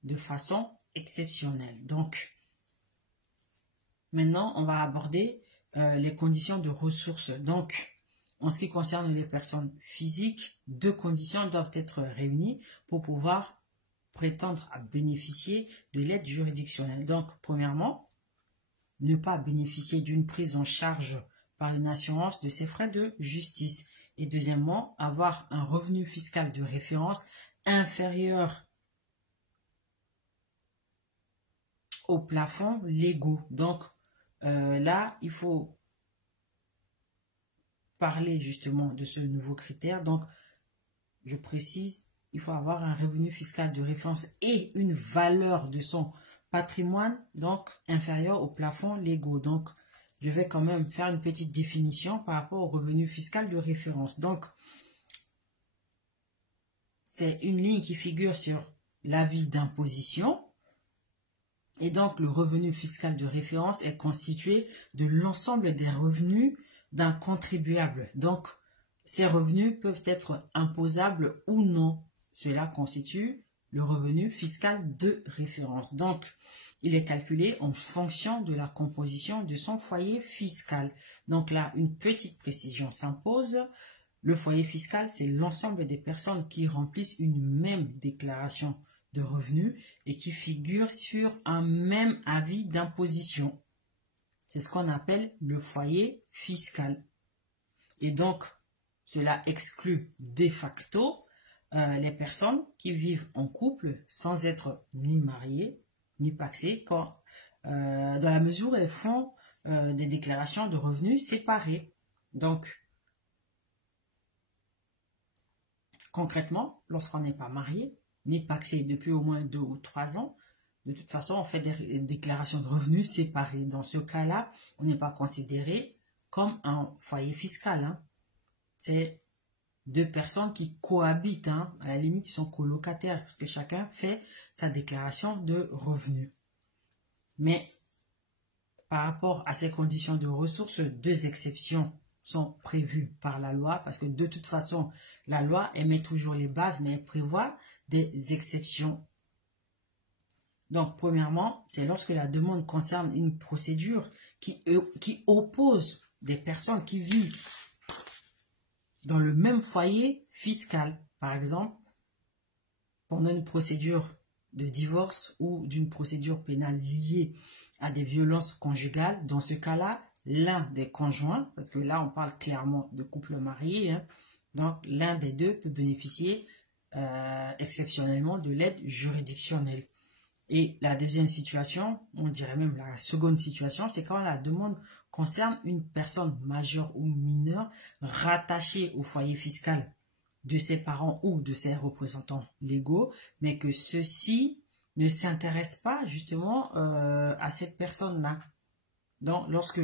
de façon exceptionnelle. Donc, maintenant, on va aborder les conditions de ressources. Donc, en ce qui concerne les personnes physiques, 2 conditions doivent être réunies pour pouvoir prétendre à bénéficier de l'aide juridictionnelle. Donc, premièrement, ne pas bénéficier d'une prise en charge par une assurance de ses frais de justice. Et deuxièmement, avoir un revenu fiscal de référence inférieur aux plafonds légaux. Donc, là, il faut parler justement de ce nouveau critère. Donc, je précise, il faut avoir un revenu fiscal de référence et une valeur de son patrimoine, donc inférieure aux plafonds légaux. Donc, je vais quand même faire une petite définition par rapport au revenu fiscal de référence. Donc, c'est une ligne qui figure sur l'avis d'imposition. Et donc, le revenu fiscal de référence est constitué de l'ensemble des revenus d'un contribuable. Donc, ces revenus peuvent être imposables ou non. Cela constitue le revenu fiscal de référence. Donc, il est calculé en fonction de la composition de son foyer fiscal. Donc là, une petite précision s'impose. Le foyer fiscal, c'est l'ensemble des personnes qui remplissent une même déclaration de revenus et qui figurent sur un même avis d'imposition. C'est ce qu'on appelle le foyer fiscal. Et donc, cela exclut de facto les personnes qui vivent en couple sans être ni mariées, ni pacsées, dans la mesure où elles font des déclarations de revenus séparées. Donc, concrètement, lorsqu'on n'est pas marié, ni pacsé depuis au moins 2 ou 3 ans, de toute façon, on fait des déclarations de revenus séparées. Dans ce cas-là, on n'est pas considéré comme un foyer fiscal. Hein. C'est deux personnes qui cohabitent. Hein. À la limite, ils sont colocataires parce que chacun fait sa déclaration de revenus. Mais par rapport à ces conditions de ressources, 2 exceptions sont prévues par la loi parce que de toute façon, la loi émet toujours les bases, mais elle prévoit des exceptions. Donc, premièrement, c'est lorsque la demande concerne une procédure qui oppose des personnes qui vivent dans le même foyer fiscal. Par exemple, pendant une procédure de divorce ou d'une procédure pénale liée à des violences conjugales. Dans ce cas-là, l'un des conjoints, parce que là on parle clairement de couple marié, hein, donc l'un des deux peut bénéficier exceptionnellement de l'aide juridictionnelle. Et la deuxième situation, on dirait même la seconde situation, c'est quand la demande concerne une personne majeure ou mineure rattachée au foyer fiscal de ses parents ou de ses représentants légaux, mais que ceux-ci ne s'intéressent pas justement à cette personne-là. Donc, lorsque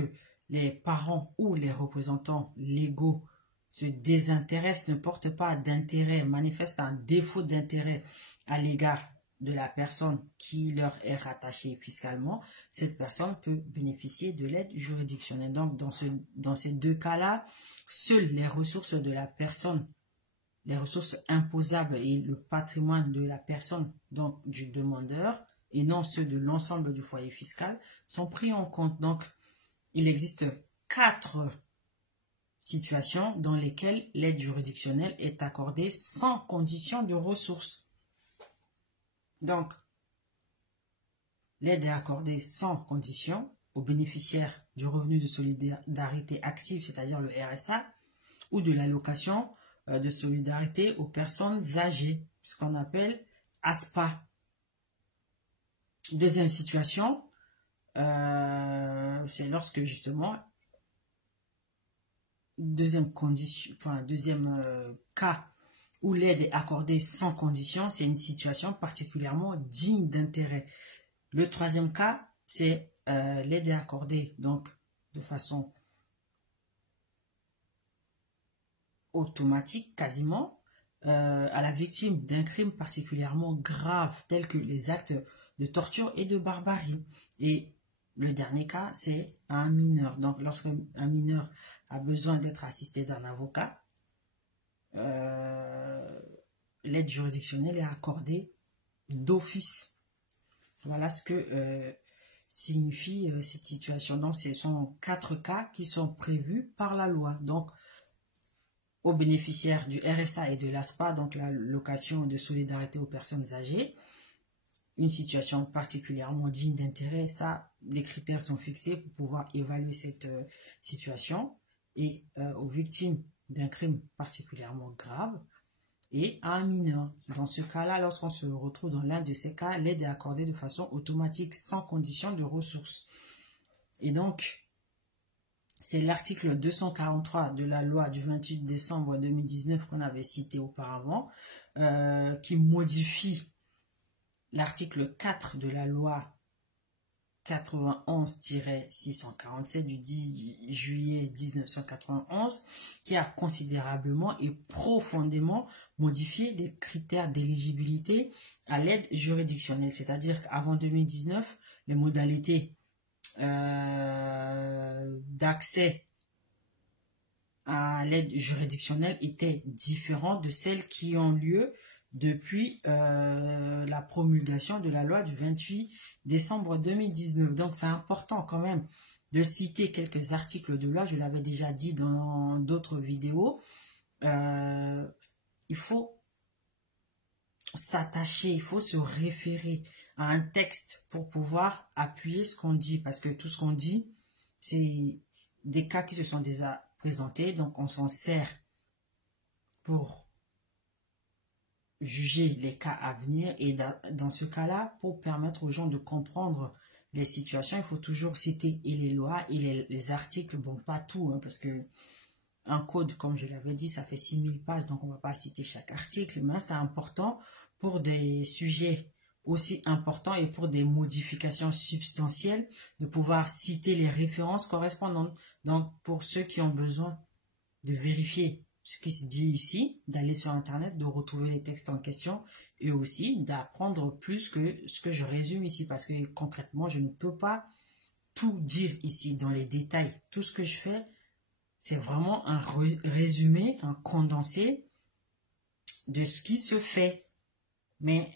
les parents ou les représentants légaux se désintéressent, ne portent pas d'intérêt, manifestent un défaut d'intérêt à l'égard de la personne qui leur est rattachée fiscalement, cette personne peut bénéficier de l'aide juridictionnelle. Donc, dans ces deux cas-là, seules les ressources de la personne, les ressources imposables et le patrimoine de la personne, donc du demandeur, et non ceux de l'ensemble du foyer fiscal, sont pris en compte. Donc, il existe 4 situations dans lesquelles l'aide juridictionnelle est accordée sans condition de ressources. Donc, l'aide est accordée sans condition aux bénéficiaires du revenu de solidarité active, c'est-à-dire le RSA, ou de l'allocation de solidarité aux personnes âgées, ce qu'on appelle ASPA. Deuxième situation, c'est lorsque justement, deuxième cas où l'aide est accordée sans condition, c'est une situation particulièrement digne d'intérêt. Le troisième cas, c'est l'aide est accordée donc de façon automatique quasiment à la victime d'un crime particulièrement grave tel que les actes de torture et de barbarie. Et le dernier cas, c'est un mineur. Donc lorsqu'un mineur a besoin d'être assisté d'un avocat, l'aide juridictionnelle est accordée d'office. Voilà ce que signifie cette situation. Donc, ce sont 4 cas qui sont prévus par la loi. Donc, aux bénéficiaires du RSA et de l'ASPA, donc la location de solidarité aux personnes âgées, une situation particulièrement digne d'intérêt, ça, les critères sont fixés pour pouvoir évaluer cette situation. Et aux victimes d'un crime particulièrement grave et à un mineur. Dans ce cas-là, lorsqu'on se retrouve dans l'un de ces cas, l'aide est accordée de façon automatique, sans condition de ressources. Et donc, c'est l'article 243 de la loi du 28 décembre 2019 qu'on avait cité auparavant, qui modifie l'article 4 de la loi 91-647 du 10 juillet 1991 qui a considérablement et profondément modifié les critères d'éligibilité à l'aide juridictionnelle. C'est-à-dire qu'avant 2019, les modalités d'accès à l'aide juridictionnelle étaient différentes de celles qui ont lieu depuis la promulgation de la loi du 28 décembre 2019. Donc, c'est important quand même de citer quelques articles de loi. Je l'avais déjà dit dans d'autres vidéos. Il faut s'attacher, il faut se référer à un texte pour pouvoir appuyer ce qu'on dit. Parce que tout ce qu'on dit, c'est des cas qui se sont déjà présentés. Donc, on s'en sert pour juger les cas à venir et dans ce cas-là, pour permettre aux gens de comprendre les situations, il faut toujours citer et les lois et les articles, bon pas tout, hein, parce que un code, comme je l'avais dit, ça fait 6000 pages, donc on ne va pas citer chaque article, mais c'est important pour des sujets aussi importants et pour des modifications substantielles, de pouvoir citer les références correspondantes. Donc, pour ceux qui ont besoin de vérifier ce qui se dit ici, d'aller sur Internet, de retrouver les textes en question et aussi d'apprendre plus que ce que je résume ici parce que concrètement, je ne peux pas tout dire ici dans les détails. Tout ce que je fais, c'est vraiment un résumé, un condensé de ce qui se fait. Mais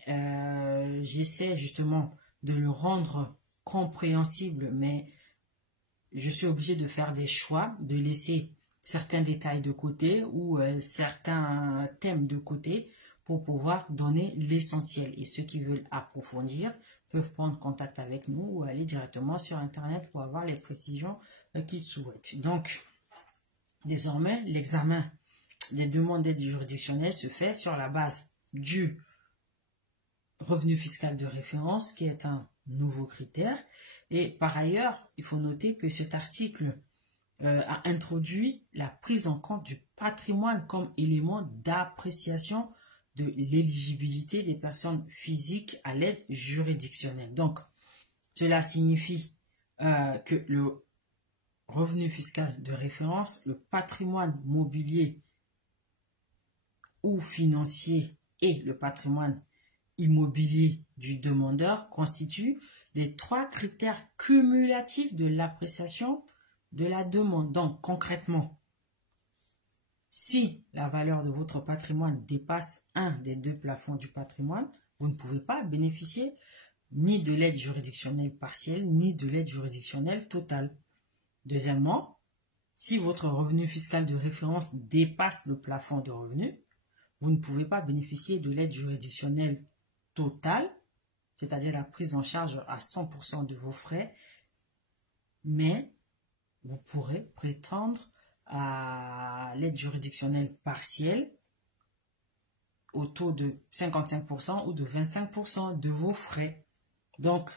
j'essaie justement de le rendre compréhensible, mais je suis obligé de faire des choix, de laisser certains détails de côté ou certains thèmes de côté pour pouvoir donner l'essentiel. Et ceux qui veulent approfondir peuvent prendre contact avec nous ou aller directement sur Internet pour avoir les précisions qu'ils souhaitent. Donc, désormais, l'examen des demandes d'aide juridictionnelle se fait sur la base du revenu fiscal de référence, qui est un nouveau critère. Et par ailleurs, il faut noter que cet article a introduit la prise en compte du patrimoine comme élément d'appréciation de l'éligibilité des personnes physiques à l'aide juridictionnelle. Donc, cela signifie que le revenu fiscal de référence, le patrimoine mobilier ou financier et le patrimoine immobilier du demandeur constituent les 3 critères cumulatifs de l'appréciation de la demande. Donc, concrètement, si la valeur de votre patrimoine dépasse un des 2 plafonds du patrimoine, vous ne pouvez pas bénéficier ni de l'aide juridictionnelle partielle, ni de l'aide juridictionnelle totale. Deuxièmement, si votre revenu fiscal de référence dépasse le plafond de revenus, vous ne pouvez pas bénéficier de l'aide juridictionnelle totale, c'est-à-dire la prise en charge à 100% de vos frais, mais vous pourrez prétendre à l'aide juridictionnelle partielle au taux de 55% ou de 25% de vos frais. Donc,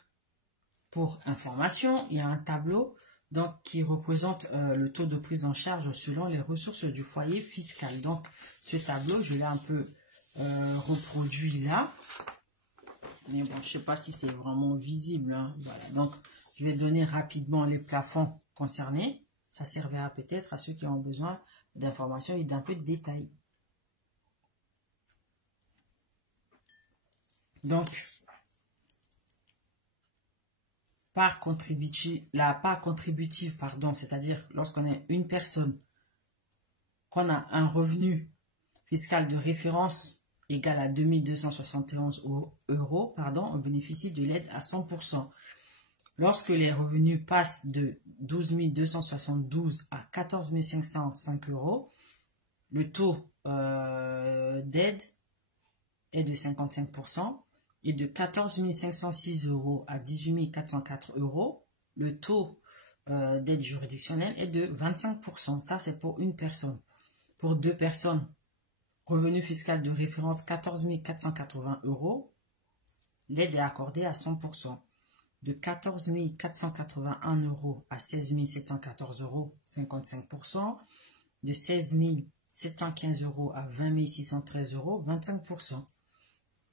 pour information, il y a un tableau qui représente le taux de prise en charge selon les ressources du foyer fiscal. Donc, ce tableau, je l'ai un peu reproduit là. Mais bon, je ne sais pas si c'est vraiment visible. Hein. Voilà. Donc, je vais donner rapidement les plafonds concernés. Ça servira peut-être à ceux qui ont besoin d'informations et d'un peu de détails. Donc, la part contributive, c'est-à-dire lorsqu'on est une personne, qu'on a un revenu fiscal de référence égal à 2271 €, on bénéficie de l'aide à 100%. Lorsque les revenus passent de 12 272 à 14 505 €, le taux d'aide est de 55%. Et de 14 506 € à 18 404 €, le taux d'aide juridictionnelle est de 25%. Ça, c'est pour une personne. Pour 2 personnes, revenu fiscal de référence 14 480 €, l'aide est accordée à 100%. De 14 481 € à 16 714 €, 55%. De 16 715 € à 20 613 €, 25%.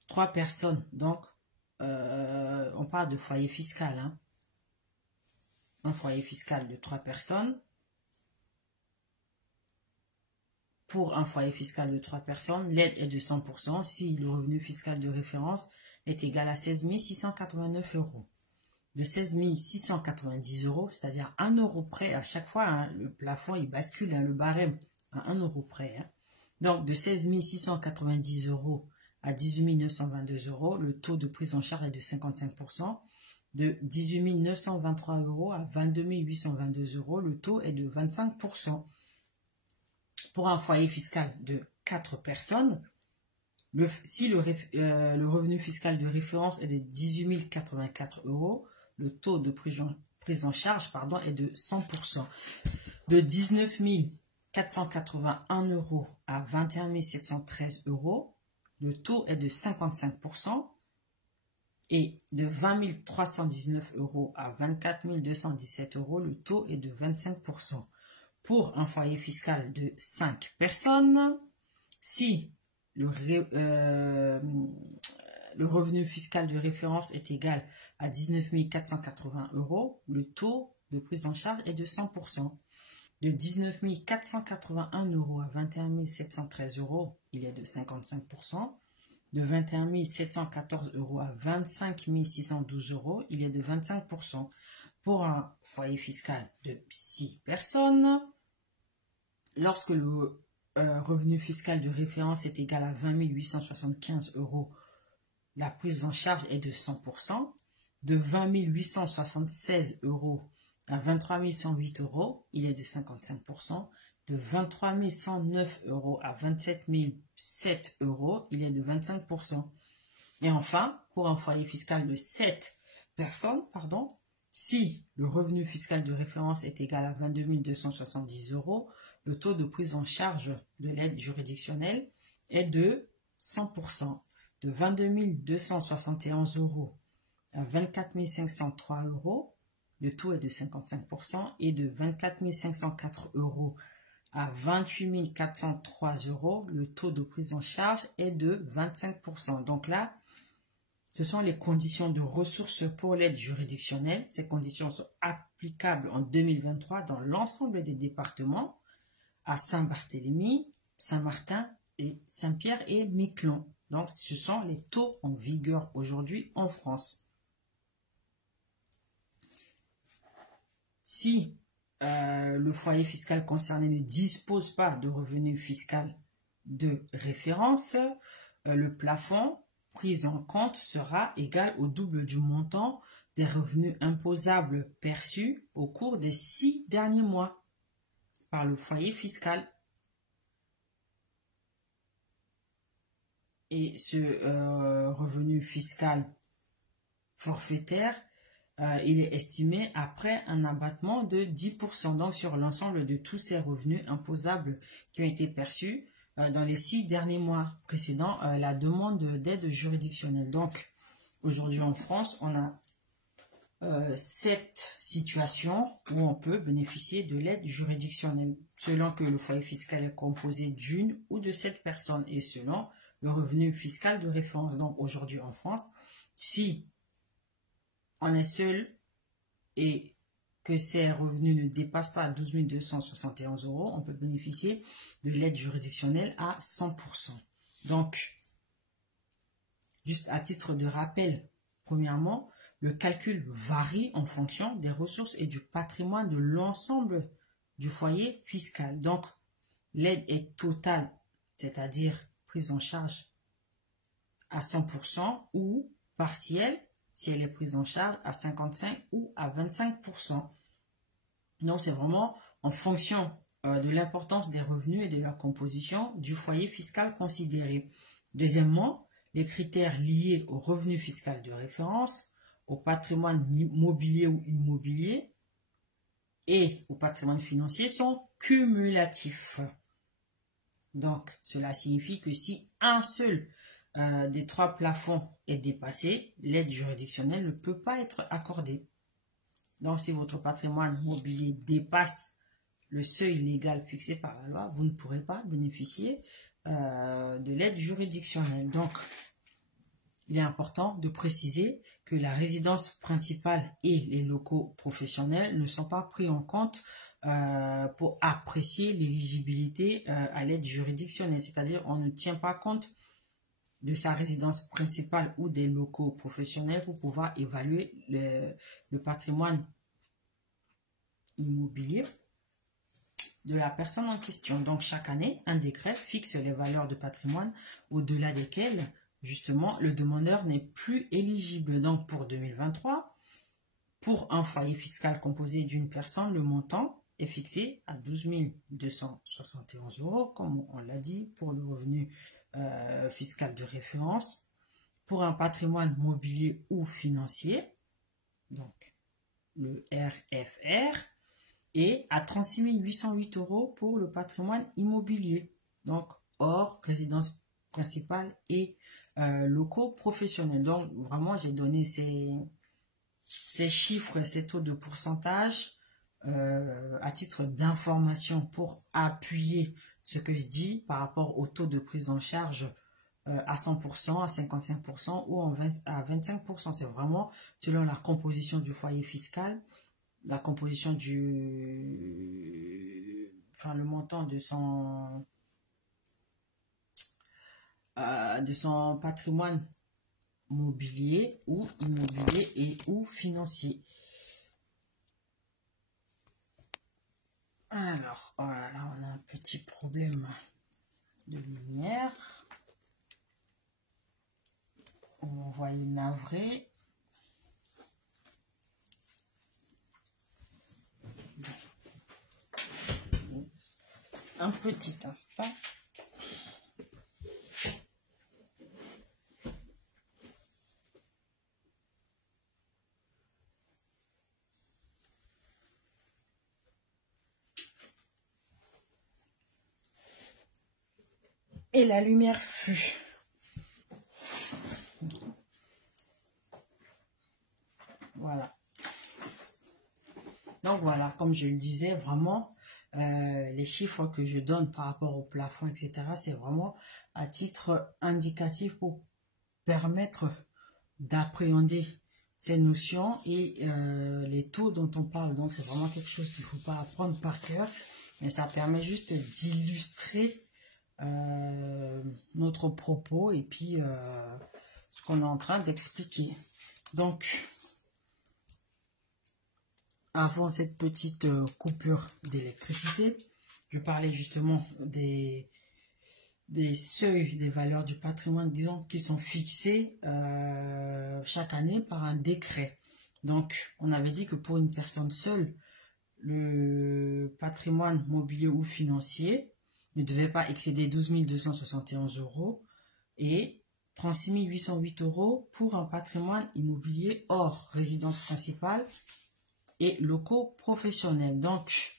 3 personnes, donc on parle de foyer fiscal. Hein. Un foyer fiscal de 3 personnes. Pour un foyer fiscal de 3 personnes, l'aide est de 100% si le revenu fiscal de référence est égal à 16 689 €. De 16 690 €, c'est-à-dire 1 € près à chaque fois, hein, le plafond il bascule, hein, le barème à 1 € près. Hein. Donc de 16 690 € à 18 922 €, le taux de prise en charge est de 55%. De 18 923 € à 22 822 €, le taux est de 25%. Pour un foyer fiscal de 4 personnes, si le revenu fiscal de référence est de 18 084 €, le taux de prise en charge est de 100%. De 19 481 € à 21 713 €, le taux est de 55%. Et de 20 319 € à 24 217 €, le taux est de 25%. Pour un foyer fiscal de 5 personnes, si le revenu fiscal de référence est égal à 19 480 €, le taux de prise en charge est de 100%. De 19 481 € à 21 713 €, il est de 55%. De 21 714 € à 25 612 €, il est de 25%. Pour un foyer fiscal de 6 personnes, lorsque le revenu fiscal de référence est égal à 20 875 €, la prise en charge est de 100%. De 20 876 € à 23 108 €, il est de 55%. De 23 109 € à 27 007 €, il est de 25%. Et enfin, pour un foyer fiscal de 7 personnes, si le revenu fiscal de référence est égal à 22 270 €, le taux de prise en charge de l'aide juridictionnelle est de 100%. De 22 271 € à 24 503 €, le taux est de 55%. Et de 24 504 € à 28 403 €, le taux de prise en charge est de 25%. Donc là, ce sont les conditions de ressources pour l'aide juridictionnelle. Ces conditions sont applicables en 2023 dans l'ensemble des départements, à Saint-Barthélemy, Saint-Martin, et Saint-Pierre et Miquelon. Donc, ce sont les taux en vigueur aujourd'hui en France. Si le foyer fiscal concerné ne dispose pas de revenu fiscal de référence, le plafond pris en compte sera égal au double du montant des revenus imposables perçus au cours des 6 derniers mois par le foyer fiscal. Et ce revenu fiscal forfaitaire, il est estimé après un abattement de 10%, donc sur l'ensemble de tous ces revenus imposables qui ont été perçus dans les 6 derniers mois précédant la demande d'aide juridictionnelle. Donc, aujourd'hui en France, on a 7 situations où on peut bénéficier de l'aide juridictionnelle, selon que le foyer fiscal est composé d'une ou de 7 personnes et selon le revenu fiscal de référence. Donc, aujourd'hui en France, si on est seul et que ces revenus ne dépassent pas 12 271 €, on peut bénéficier de l'aide juridictionnelle à 100%. Donc, juste à titre de rappel, premièrement, le calcul varie en fonction des ressources et du patrimoine de l'ensemble du foyer fiscal. Donc, l'aide est totale, c'est-à-dire prise en charge à 100% ou partielle, si elle est prise en charge à 55 ou à 25%. Donc, c'est vraiment en fonction de l'importance des revenus et de la composition du foyer fiscal considéré. Deuxièmement, les critères liés au revenu fiscal de référence, au patrimoine mobilier ou immobilier et au patrimoine financier sont cumulatifs. Donc, cela signifie que si un seul des 3 plafonds est dépassé, l'aide juridictionnelle ne peut pas être accordée. Donc, si votre patrimoine mobilier dépasse le seuil légal fixé par la loi, vous ne pourrez pas bénéficier de l'aide juridictionnelle. Donc, il est important de préciser que la résidence principale et les locaux professionnels ne sont pas pris en compte pour apprécier l'éligibilité à l'aide juridictionnelle. C'est-à-dire, on ne tient pas compte de sa résidence principale ou des locaux professionnels pour pouvoir évaluer le patrimoine immobilier de la personne en question. Donc, chaque année, un décret fixe les valeurs de patrimoine au-delà desquelles, justement, le demandeur n'est plus éligible. Donc, pour 2023, pour un foyer fiscal composé d'une personne, le montant est fixé à 12 271 €, comme on l'a dit, pour le revenu fiscal de référence. Pour un patrimoine mobilier ou financier, donc le RFR, et à 36 808 € pour le patrimoine immobilier, donc hors résidence principale et locaux professionnels. Donc, vraiment, j'ai donné ces chiffres, ces taux de pourcentage à titre d'information pour appuyer ce que je dis par rapport au taux de prise en charge à 100%, à 55% ou à 25%. C'est vraiment selon la composition du foyer fiscal, la composition enfin, le montant de son patrimoine mobilier ou immobilier et ou financier. Alors, voilà, on a un petit problème de lumière. On va y navrer. Un petit instant. Et la lumière fut. Voilà. Donc voilà, comme je le disais, vraiment, les chiffres que je donne par rapport au plafond, etc., c'est vraiment à titre indicatif pour permettre d'appréhender ces notions et les taux dont on parle. Donc c'est vraiment quelque chose qu'il ne faut pas apprendre par cœur, mais ça permet juste d'illustrer notre propos et puis ce qu'on est en train d'expliquer. Donc, avant cette petite coupure d'électricité, je parlais justement des seuils, des valeurs du patrimoine, disons, qui sont fixés chaque année par un décret. Donc, on avait dit que pour une personne seule, le patrimoine mobilier ou financier ne devait pas excéder 12 271 € et 36 808 € pour un patrimoine immobilier hors résidence principale et locaux professionnels. Donc,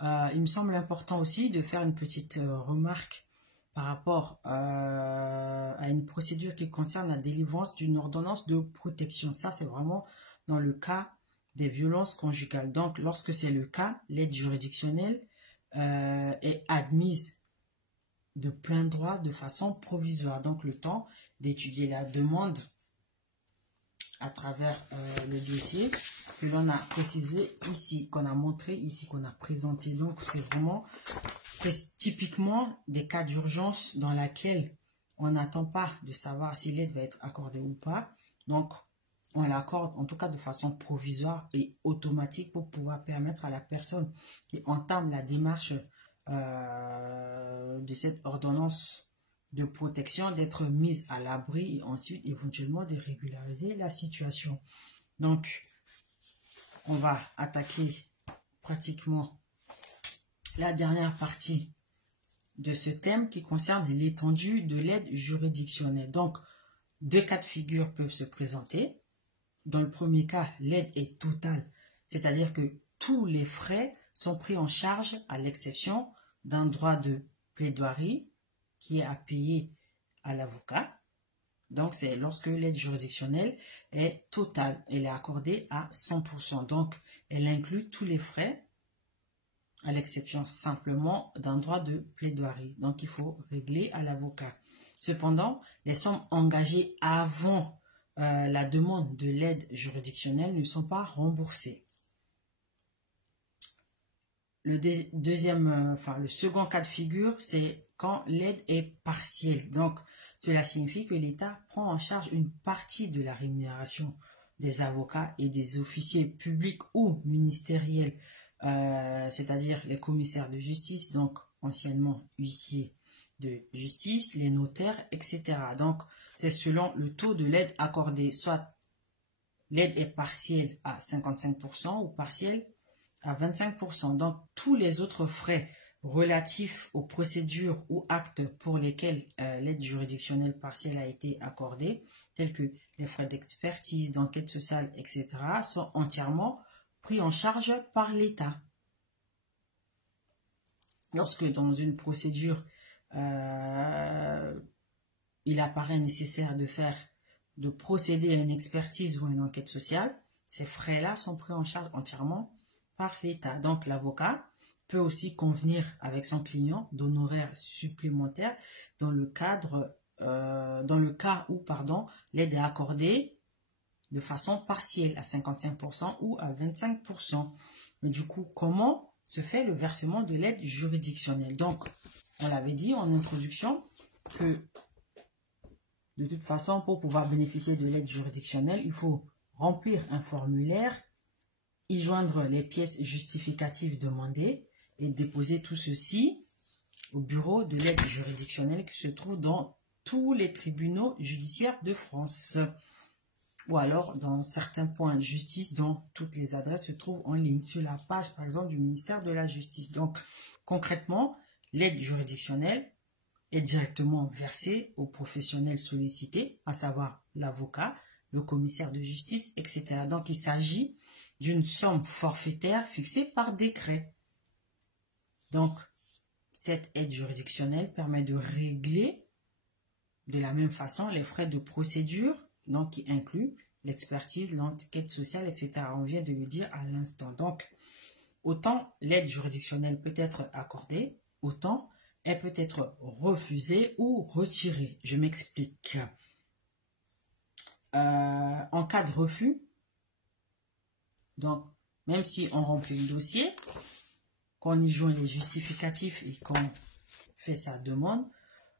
il me semble important aussi de faire une petite remarque par rapport à une procédure qui concerne la délivrance d'une ordonnance de protection. Ça, c'est vraiment dans le cas des violences conjugales. Donc, lorsque c'est le cas, l'aide juridictionnelle est admise de plein droit de façon provisoire. Donc, le temps d'étudier la demande à travers le dossier que l'on a précisé ici, qu'on a montré ici, qu'on a présenté. Donc, c'est vraiment typiquement des cas d'urgence dans laquelle on n'attend pas de savoir si l'aide va être accordée ou pas. Donc, on l'accorde en tout cas de façon provisoire et automatique pour pouvoir permettre à la personne qui entame la démarche de cette ordonnance de protection d'être mise à l'abri et ensuite éventuellement de régulariser la situation. Donc, on va attaquer pratiquement la dernière partie de ce thème qui concerne l'étendue de l'aide juridictionnelle. Donc, deux cas de figure peuvent se présenter. Dans le premier cas, l'aide est totale, c'est-à-dire que tous les frais sont pris en charge à l'exception d'un droit de plaidoirie qui est à payer à l'avocat. Donc, c'est lorsque l'aide juridictionnelle est totale, elle est accordée à 100%. Donc, elle inclut tous les frais à l'exception simplement d'un droit de plaidoirie. Donc, il faut régler à l'avocat. Cependant, les sommes engagées avant la demande de l'aide juridictionnelle ne sont pas remboursées. Le second cas de figure, c'est quand l'aide est partielle. Donc, cela signifie que l'État prend en charge une partie de la rémunération des avocats et des officiers publics ou ministériels, c'est-à-dire les commissaires de justice, donc anciennement huissiers de justice, les notaires, etc. Donc, c'est selon le taux de l'aide accordée, soit l'aide est partielle à 55% ou partielle à 25%. Donc, tous les autres frais relatifs aux procédures ou actes pour lesquels l'aide juridictionnelle partielle a été accordée, tels que les frais d'expertise, d'enquête sociale, etc., sont entièrement pris en charge par l'État. Lorsque dans une procédure, il apparaît nécessaire de procéder à une expertise ou à une enquête sociale, ces frais-là sont pris en charge entièrement par l'État. Donc, l'avocat peut aussi convenir avec son client d'honoraires supplémentaires dans le cadre dans le cas où, pardon, l'aide est accordée de façon partielle à 55% ou à 25%. Mais du coup, comment se fait le versement de l'aide juridictionnelle? Donc, on l'avait dit en introduction que de toute façon, pour pouvoir bénéficier de l'aide juridictionnelle, il faut remplir un formulaire, y joindre les pièces justificatives demandées et déposer tout ceci au bureau de l'aide juridictionnelle qui se trouve dans tous les tribunaux judiciaires de France ou alors dans certains points de justice dont toutes les adresses se trouvent en ligne sur la page par exemple du ministère de la Justice. Donc concrètement, l'aide juridictionnelle est directement versée aux professionnels sollicités, à savoir l'avocat, le commissaire de justice, etc. Donc il s'agit d'une somme forfaitaire fixée par décret. Donc cette aide juridictionnelle permet de régler de la même façon les frais de procédure, donc qui inclut l'expertise, l'enquête sociale, etc. On vient de le dire à l'instant. Donc, autant l'aide juridictionnelle peut être accordée, autant elle peut être refusée ou retirée. Je m'explique. En cas de refus, donc même si on remplit le dossier, qu'on y joint les justificatifs et qu'on fait sa demande,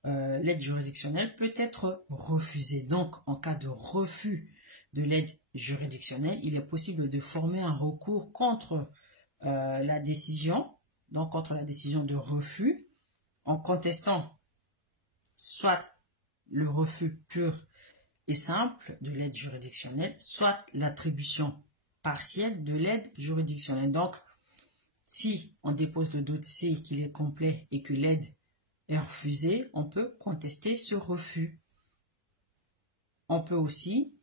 l'aide juridictionnelle peut être refusée. Donc, en cas de refus de l'aide juridictionnelle, il est possible de former un recours contre la décision, donc contre la décision de refus, en contestant soit le refus pur et simple de l'aide juridictionnelle, soit l'attribution partielle de l'aide juridictionnelle. Donc, si on dépose le dossier qu'il est complet et que l'aide est refusée, on peut contester ce refus. On peut aussi,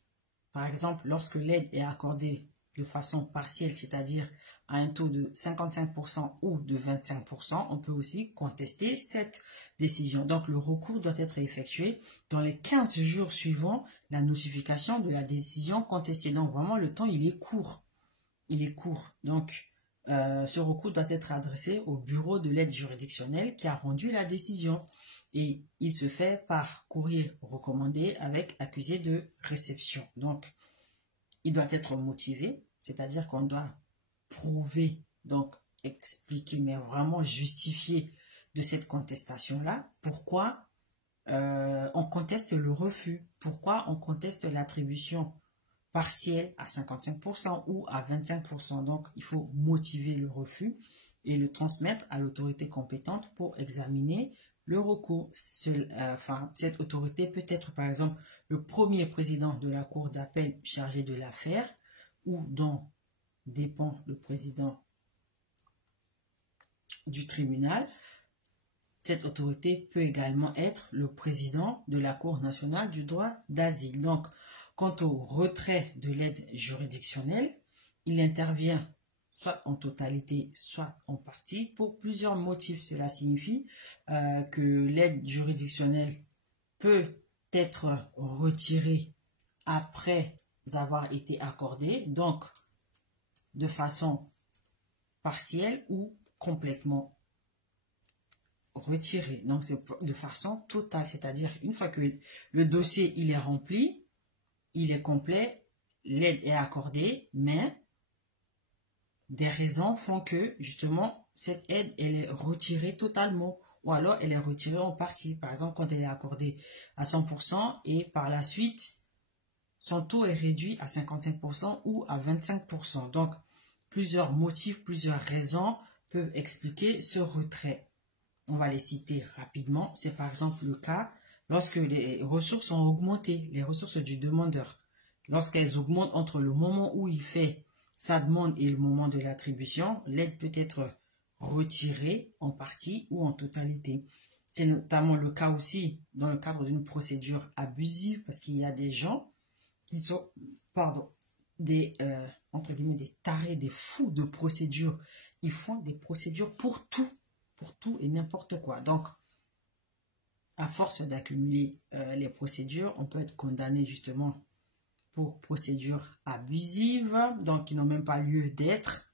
par exemple, lorsque l'aide est accordée de façon partielle, c'est-à-dire à un taux de 55% ou de 25%, on peut aussi contester cette décision. Donc, le recours doit être effectué dans les 15 jours suivant la notification de la décision contestée. Donc, vraiment, le temps, il est court. Il est court. Donc, ce recours doit être adressé au bureau de l'aide juridictionnelle qui a rendu la décision. Et il se fait par courrier recommandé avec accusé de réception. Donc, il doit être motivé, c'est-à-dire qu'on doit prouver, donc expliquer, mais vraiment justifier de cette contestation-là. Pourquoi on conteste le refus? Pourquoi on conteste l'attribution partielle à 55% ou à 25%? Donc, il faut motiver le refus et le transmettre à l'autorité compétente pour examiner le recours. Cette autorité peut être, par exemple, le premier président de la cour d'appel chargé de l'affaire ou dont dépend le président du tribunal. Cette autorité peut également être le président de la Cour nationale du droit d'asile. Donc, quant au retrait de l'aide juridictionnelle, il intervient soit en totalité, soit en partie, pour plusieurs motifs. Cela signifie que l'aide juridictionnelle peut être retirée après avoir été accordée, donc de façon partielle ou complètement retirée. Donc c'est de façon totale, c'est-à-dire une fois que le dossier il est rempli, il est complet, l'aide est accordée, mais des raisons font que, justement, cette aide, elle est retirée totalement. Ou alors, elle est retirée en partie. Par exemple, quand elle est accordée à 100% et par la suite, son taux est réduit à 55% ou à 25%. Donc, plusieurs motifs, plusieurs raisons peuvent expliquer ce retrait. On va les citer rapidement. C'est par exemple le cas lorsque les ressources ont augmenté, les ressources du demandeur. Lorsqu'elles augmentent entre le moment où il fait sa demande et le moment de l'attribution, l'aide peut être retirée en partie ou en totalité. C'est notamment le cas aussi dans le cadre d'une procédure abusive parce qu'il y a des gens qui sont, des, entre guillemets, des tarés, des fous de procédure. Ils font des procédures pour tout et n'importe quoi. Donc, à force d'accumuler les procédures, on peut être condamné justement pour procédures abusives, donc qui n'ont même pas lieu d'être.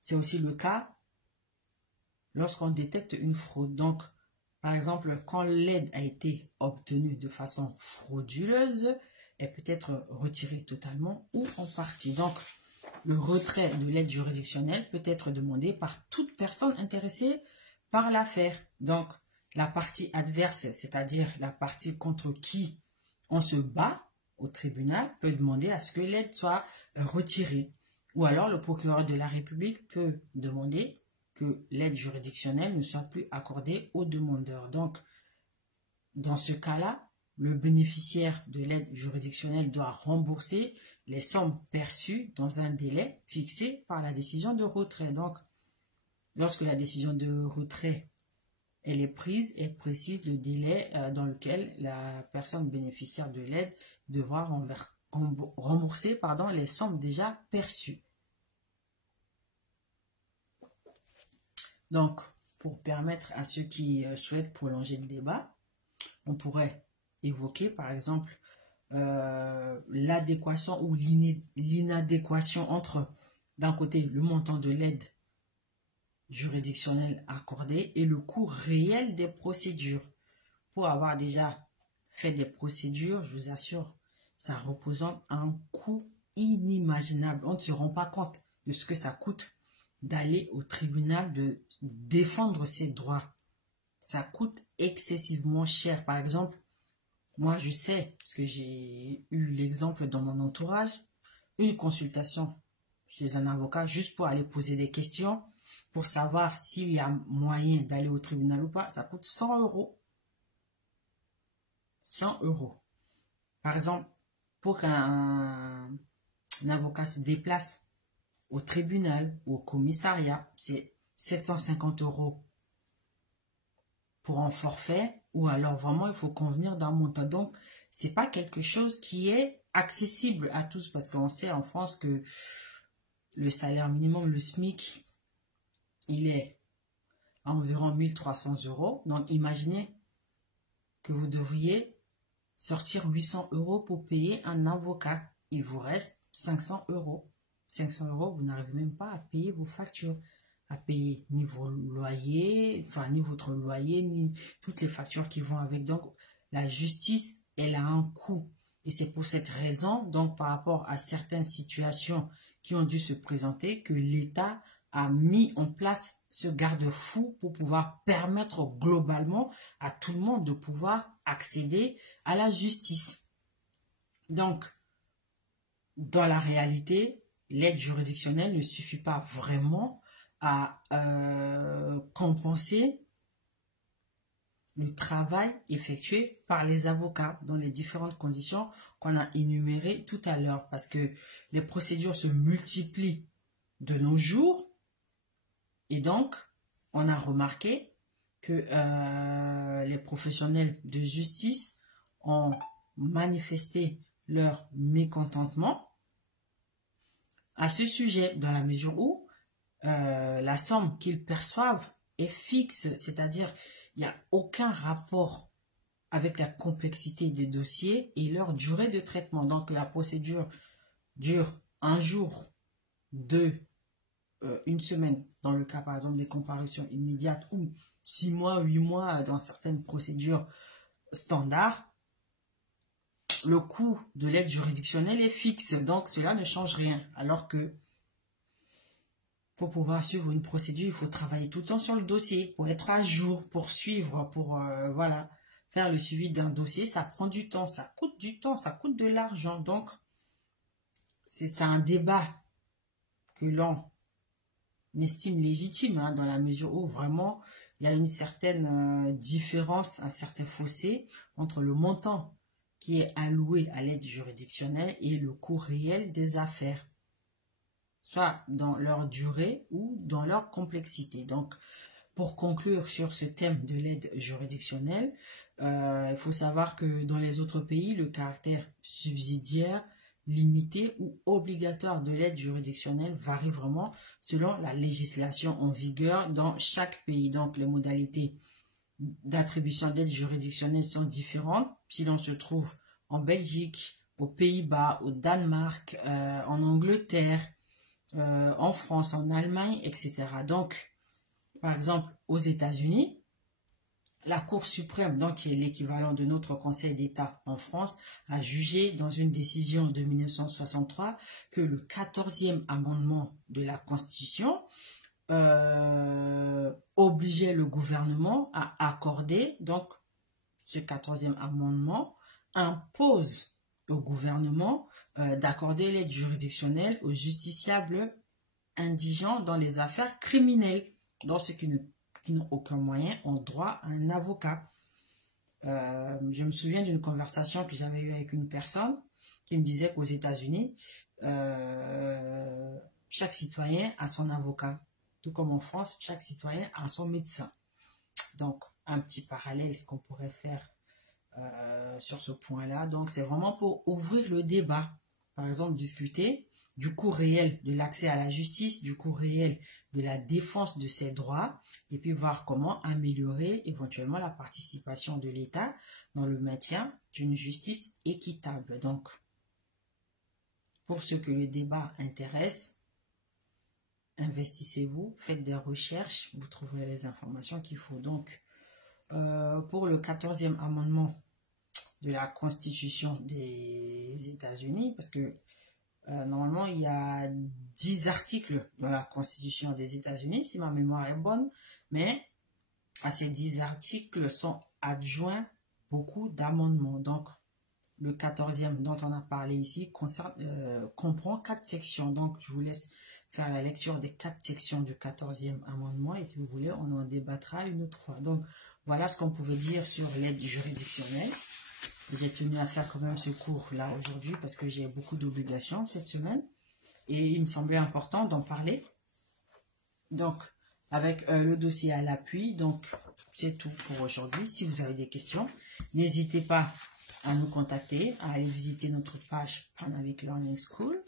C'est aussi le cas lorsqu'on détecte une fraude. Donc, Par exemple, quand l'aide a été obtenue de façon frauduleuse, elle peut être retirée totalement ou en partie. Donc, le retrait de l'aide juridictionnelle peut être demandé par toute personne intéressée par l'affaire. Donc, la partie adverse, c'est-à-dire la partie contre qui on se bat au tribunal, peut demander à ce que l'aide soit retirée. Ou alors, le procureur de la République peut demander que l'aide juridictionnelle ne soit plus accordée aux demandeurs. Donc, dans ce cas-là, le bénéficiaire de l'aide juridictionnelle doit rembourser les sommes perçues dans un délai fixé par la décision de retrait. Donc, lorsque la décision de retrait elle est prise, elle précise le délai dans lequel la personne bénéficiaire de l'aide devra rembourser les sommes déjà perçues. Donc, pour permettre à ceux qui souhaitent prolonger le débat, on pourrait évoquer par exemple l'adéquation ou l'inadéquation entre, d'un côté, le montant de l'aide juridictionnelle accordée et le coût réel des procédures. Pour avoir déjà fait des procédures, je vous assure, ça représente un coût inimaginable. On ne se rend pas compte de ce que ça coûte d'aller au tribunal, de défendre ses droits. Ça coûte excessivement cher. Par exemple, moi je sais, parce que j'ai eu l'exemple dans mon entourage, une consultation chez un avocat juste pour aller poser des questions, pour savoir s'il y a moyen d'aller au tribunal ou pas, ça coûte 100 euros. 100 euros. Par exemple, pour qu'un avocat se déplace au tribunal ou au commissariat, c'est 750 euros pour un forfait, ou alors vraiment il faut convenir d'un montant. Donc, c'est pas quelque chose qui est accessible à tous, parce qu'on sait en France que le salaire minimum, le SMIC, il est à environ 1300 euros. Donc, imaginez que vous devriez sortir 800 euros pour payer un avocat. Il vous reste 500 euros. 500 euros, vous n'arrivez même pas à payer vos factures, à payer ni vos loyers, enfin ni votre loyer, ni toutes les factures qui vont avec. Donc, la justice, elle a un coût. Et c'est pour cette raison, donc par rapport à certaines situations qui ont dû se présenter, que l'État a mis en place ce garde-fou pour pouvoir permettre globalement à tout le monde de pouvoir accéder à la justice. Donc, dans la réalité, l'aide juridictionnelle ne suffit pas vraiment à compenser le travail effectué par les avocats dans les différentes conditions qu'on a énumérées tout à l'heure, parce que les procédures se multiplient de nos jours. Et donc, on a remarqué que les professionnels de justice ont manifesté leur mécontentement à ce sujet, dans la mesure où la somme qu'ils perçoivent est fixe, c'est-à-dire il n'y a aucun rapport avec la complexité des dossiers et leur durée de traitement. Donc, la procédure dure un jour, une semaine, dans le cas par exemple des comparutions immédiates, ou 6 mois, 8 mois dans certaines procédures standards. Le coût de l'aide juridictionnelle est fixe, donc cela ne change rien. Alors que pour pouvoir suivre une procédure, il faut travailler tout le temps sur le dossier, pour être à jour, pour suivre, pour voilà, faire le suivi d'un dossier. Ça prend du temps, ça coûte de l'argent. Donc, c'est un débat que l'on estime légitime, hein, dans la mesure où vraiment il y a une certaine différence, un certain fossé entre le montant qui est alloué à l'aide juridictionnelle et le coût réel des affaires, soit dans leur durée ou dans leur complexité. Donc, pour conclure sur ce thème de l'aide juridictionnelle, il faut savoir que dans les autres pays, le caractère subsidiaire, limité ou obligatoire de l'aide juridictionnelle varie vraiment selon la législation en vigueur dans chaque pays. Donc, les modalités d'attribution d'aide juridictionnelle sont différentes si l'on se trouve en Belgique, aux Pays-Bas, au Danemark, en Angleterre, en France, en Allemagne, etc. Donc, par exemple, aux États-Unis, la Cour suprême, donc qui est l'équivalent de notre Conseil d'État en France, a jugé dans une décision de 1963 que le 14e amendement de la Constitution obligeait le gouvernement à accorder, donc ce 14e amendement impose au gouvernement d'accorder l'aide juridictionnelle aux justiciables indigents dans les affaires criminelles, dans ceux qui n'ont aucun moyen ont droit à un avocat. Je me souviens d'une conversation que j'avais eue avec une personne qui me disait qu'aux États-Unis, chaque citoyen a son avocat. Tout comme en France, chaque citoyen a son médecin. Donc, un petit parallèle qu'on pourrait faire sur ce point-là. Donc, c'est vraiment pour ouvrir le débat. Par exemple, discuter du coût réel de l'accès à la justice, du coût réel de la défense de ses droits, et puis voir comment améliorer éventuellement la participation de l'État dans le maintien d'une justice équitable. Donc, pour ceux que le débat intéresse, investissez-vous, faites des recherches, vous trouverez les informations qu'il faut. Donc, pour le 14e amendement de la Constitution des États-Unis, parce que normalement, il y a 10 articles dans la Constitution des États-Unis, si ma mémoire est bonne, mais à ces 10 articles sont adjoints beaucoup d'amendements. Donc, le 14e dont on a parlé ici comprend 4 sections. Donc, je vous laisse faire la lecture des 4 sections du 14e amendement et si vous voulez, on en débattra une autre fois. Donc, voilà ce qu'on pouvait dire sur l'aide juridictionnelle. J'ai tenu à faire quand même ce cours-là aujourd'hui parce que j'ai beaucoup d'obligations cette semaine et il me semblait important d'en parler. Donc, avec le dossier à l'appui, donc c'est tout pour aujourd'hui. Si vous avez des questions, n'hésitez pas à nous contacter, à aller visiter notre page Panavik Learning School.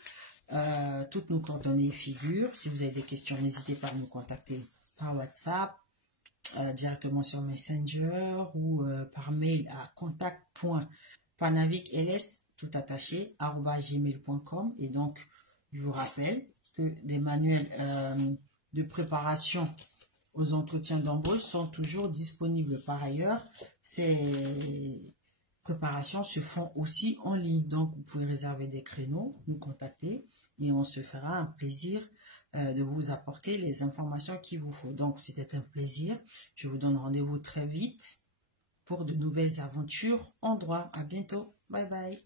Toutes nos coordonnées figurent. Si vous avez des questions, n'hésitez pas à nous contacter par WhatsApp, directement sur Messenger ou par mail à contact.panavikls tout attaché @gmail.com. Et donc, je vous rappelle que des manuels de préparation aux entretiens d'embauche sont toujours disponibles. Par ailleurs, ces préparations se font aussi en ligne. Donc, vous pouvez réserver des créneaux, nous contacter et on se fera un plaisir de vous apporter les informations qu'il vous faut. Donc, c'était un plaisir. Je vous donne rendez-vous très vite pour de nouvelles aventures en droit. À bientôt. Bye bye.